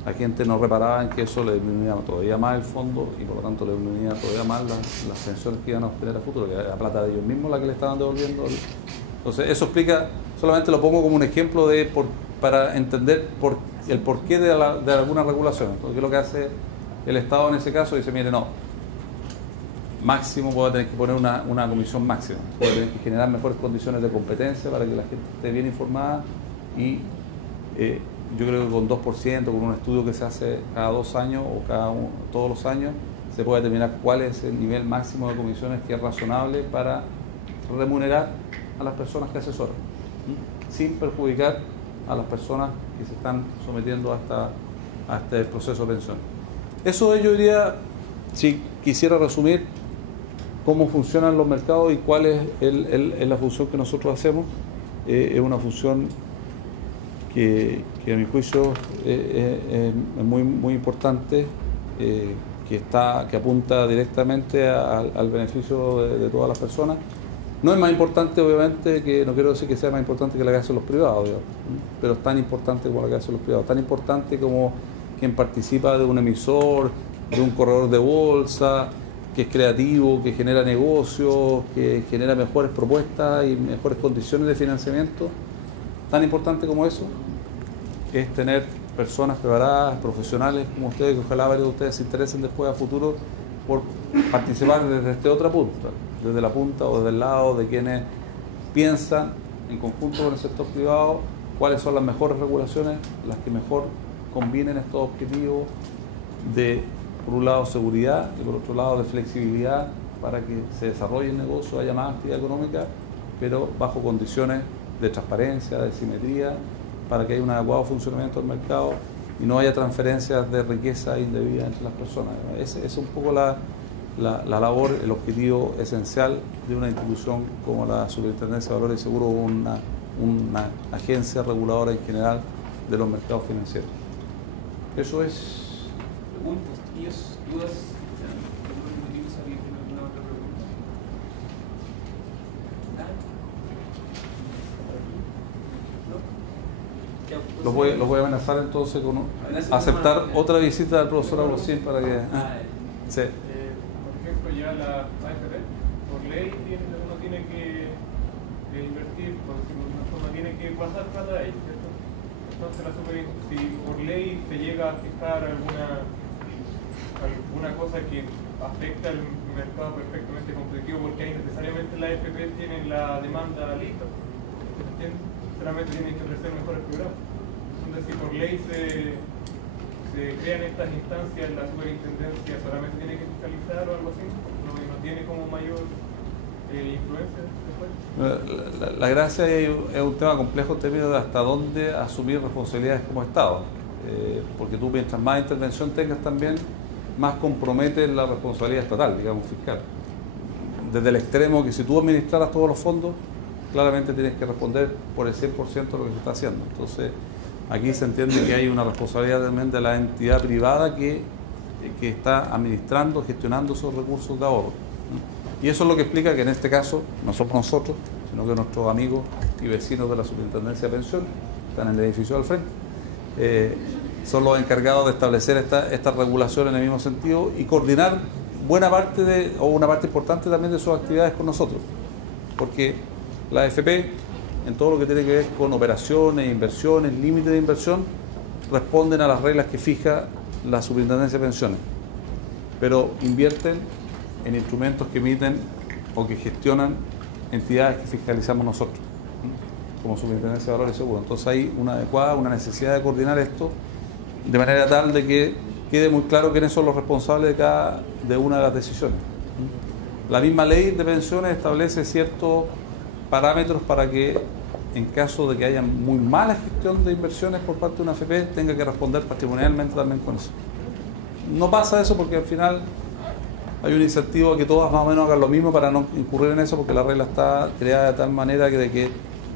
la gente no reparaba en que eso le disminuía todavía más el fondo y por lo tanto le disminuía todavía más las pensiones que iban a obtener a futuro, que era la plata de ellos mismos la que le estaban devolviendo. Entonces eso explica, solamente lo pongo como un ejemplo para entender el porqué de alguna regulación. Porque lo que hace el Estado en ese caso dice, mire, no, máximo puede tener que poner una comisión máxima, puede tener que generar mejores condiciones de competencia para que la gente esté bien informada y yo creo que con 2%, con un estudio que se hace cada 2 años o todos los años, se puede determinar cuál es el nivel máximo de comisiones que es razonable para remunerar a las personas que asesoran, sin perjudicar a las personas que se están sometiendo a este proceso de pensión. Eso yo diría, si quisiera resumir cómo funcionan los mercados y cuál es la función que nosotros hacemos. Es una función que a mi juicio es muy importante, que apunta directamente al beneficio de todas las personas. No es más importante, obviamente, que no quiero decir que sea más importante que la que hacen los privados, digamos, pero es tan importante como la que hacen los privados, tan importante como quien participa de un emisor, de un corredor de bolsa, que es creativo, que genera negocios, que genera mejores propuestas y mejores condiciones de financiamiento. Tan importante como eso es tener personas preparadas, profesionales como ustedes, que ojalá varios de ustedes se interesen después a futuro por participar desde esta otra punta, desde la punta o desde el lado de quienes piensan en conjunto con el sector privado cuáles son las mejores regulaciones, las que mejor combinen estos objetivos de, por un lado, seguridad y por otro lado, de flexibilidad para que se desarrolle el negocio, haya más actividad económica, pero bajo condiciones de transparencia, de simetría, para que haya un adecuado funcionamiento del mercado y no haya transferencias de riqueza indebida entre las personas. Esa es un poco la labor, el objetivo esencial de una institución como la Superintendencia de Valores y Seguros, una agencia reguladora en general de los mercados financieros. Eso es. Preguntas, tíos, dudas. ¿Alguna otra pregunta? Los voy a amenazar entonces con aceptar otra visita del profesor Agustín para que... Sí. Por ejemplo, ya la AFP, por ley, uno tiene que invertir, por decirlo de una forma, tiene que pasar plata a ellos, ¿cierto? Entonces, si por ley se llega a fijar alguna cosa que afecta al mercado perfectamente competitivo, porque ahí necesariamente la AFP tiene la demanda lista, ¿entiendes? Solamente tienen que ofrecer mejores programas. Entonces, si por ley se crean estas instancias, la superintendencia solamente tiene que fiscalizar o algo así, no tiene como mayor influencia después. La gracia es un tema complejo en términos de hasta dónde asumir responsabilidades como Estado, porque tú mientras más intervención tengas también, más comprometes la responsabilidad estatal, digamos, fiscal. desde el extremo que si tú administraras todos los fondos, claramente tienes que responder por el 100% de lo que se está haciendo. Entonces, aquí se entiende que hay una responsabilidad también de la entidad privada que está administrando, gestionando esos recursos de ahorro. Y eso es lo que explica que en este caso, no somos nosotros, sino que nuestros amigos y vecinos de la Superintendencia de Pensiones, están en el edificio del frente, son los encargados de establecer esta regulación en el mismo sentido y coordinar una parte importante también de sus actividades con nosotros. Porque la AFP, en todo lo que tiene que ver con operaciones, inversiones, límites de inversión, responden a las reglas que fija la Superintendencia de Pensiones, pero invierten en instrumentos que emiten o que gestionan entidades que fiscalizamos nosotros, como Superintendencia de Valores y Seguros. Entonces hay una necesidad de coordinar esto de manera tal de que quede muy claro quiénes son los responsables de una de las decisiones. La misma ley de pensiones establece ciertos parámetros para que, en caso de que haya muy mala gestión de inversiones por parte de una AFP, tenga que responder patrimonialmente también con eso. No pasa eso porque al final hay un incentivo a que todas más o menos hagan lo mismo para no incurrir en eso, porque la regla está creada de tal manera que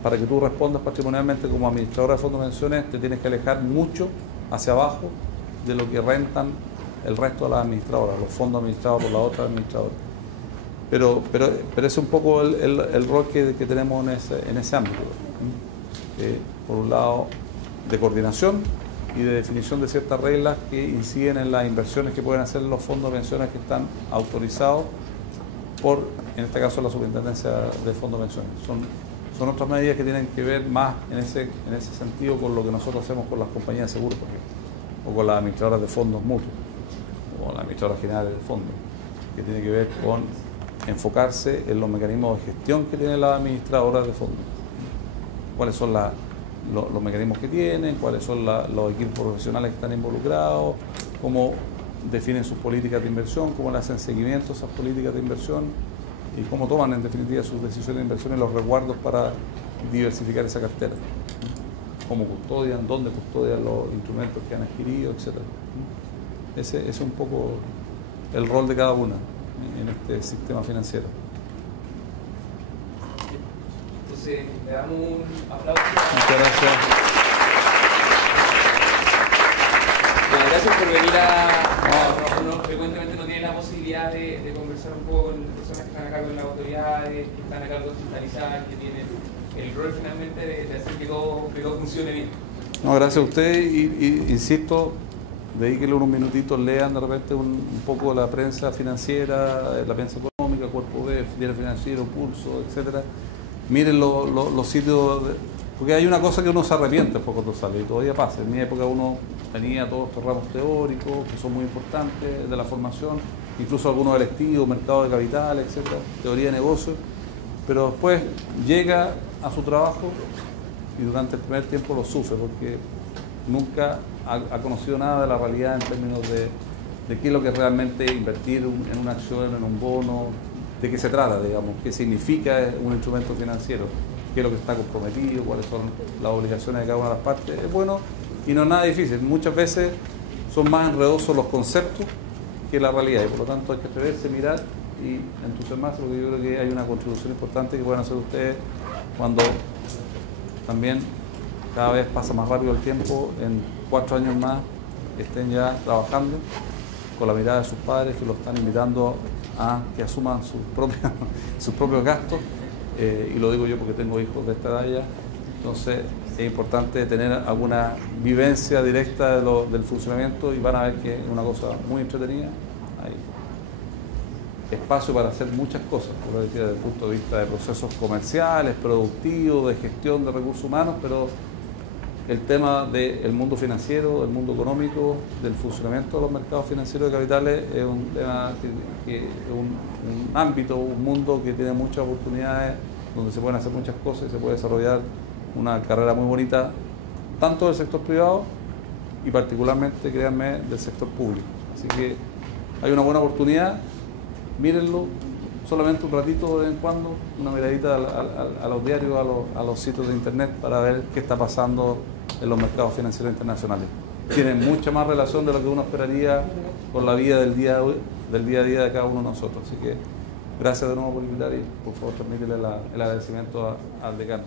para que tú respondas patrimonialmente como administradora de fondos de pensiones te tienes que alejar mucho hacia abajo de lo que rentan el resto de las administradoras, los fondos administrados por la otra administradora. Pero ese es un poco el rol que tenemos en ese ámbito. Por un lado, de coordinación y de definición de ciertas reglas que inciden en las inversiones que pueden hacer los fondos de pensiones que están autorizados por, en este caso, la Superintendencia de Fondos de Pensiones. Son otras medidas que tienen que ver más en ese sentido con lo que nosotros hacemos con las compañías de seguros, por ejemplo, o con las administradoras de fondos mutuos, o las administradoras generales de fondos, que tiene que ver con enfocarse en los mecanismos de gestión que tienen las administradoras de fondos. Cuáles son los mecanismos que tienen, cuáles son los equipos profesionales que están involucrados, cómo definen sus políticas de inversión, cómo le hacen seguimiento a esas políticas de inversión y cómo toman en definitiva sus decisiones de inversión y los resguardos para diversificar esa cartera. Cómo custodian, dónde custodian los instrumentos que han adquirido, etc. Ese es un poco el rol de cada una en este sistema financiero. Entonces, le damos un aplauso. Muchas gracias. Bueno, gracias por venir uno frecuentemente no tiene la posibilidad de conversar un poco con personas que están a cargo de las autoridades, que están a cargo de fiscalizar, que tienen el rol finalmente de hacer que todo funcione bien. No, gracias a usted y insisto, dedíquenle unos minutitos, lean de repente un poco la prensa financiera, la prensa económica, Cuerpo B, Diario Financiero, Pulso, etcétera. Miren los sitios, porque hay una cosa que uno se arrepiente poco cuando sale, y todavía pasa. En mi época uno tenía todos estos ramos teóricos que son muy importantes de la formación, incluso algunos electivos, mercado de capitales, etcétera, teoría de negocios, pero después llega a su trabajo y durante el primer tiempo lo sufre porque nunca ha conocido nada de la realidad en términos de qué es lo que es realmente invertir en una acción, en un bono, de qué se trata, digamos, qué significa un instrumento financiero, qué es lo que está comprometido, cuáles son las obligaciones de cada una de las partes. Es bueno y no es nada difícil. Muchas veces son más enredosos los conceptos que la realidad y por lo tanto hay que atreverse, mirar y entusiasmarse, porque yo creo que hay una contribución importante que pueden hacer ustedes cuando también cada vez pasa más rápido el tiempo, en 4 años más estén ya trabajando con la mirada de sus padres que los están invitando a que asuman sus propios gastos, y lo digo yo porque tengo hijos de esta edad ya, entonces es importante tener alguna vivencia directa del funcionamiento y van a ver que es una cosa muy entretenida. Hay espacio para hacer muchas cosas, por decir, desde el punto de vista de procesos comerciales, productivos, de gestión de recursos humanos, pero el tema del mundo financiero, del mundo económico, del funcionamiento de los mercados financieros de capitales es un tema un ámbito, un mundo que tiene muchas oportunidades, donde se pueden hacer muchas cosas y se puede desarrollar una carrera muy bonita, tanto del sector privado y particularmente, créanme, del sector público. Así que hay una buena oportunidad, mírenlo, solamente un ratito de vez en cuando, una miradita a los diarios, a los sitios de internet para ver qué está pasando en los mercados financieros internacionales. Tienen mucha más relación de lo que uno esperaría con la vida del día a día de cada uno de nosotros. Así que Gracias de nuevo por invitar y por favor transmítele el agradecimiento al decano.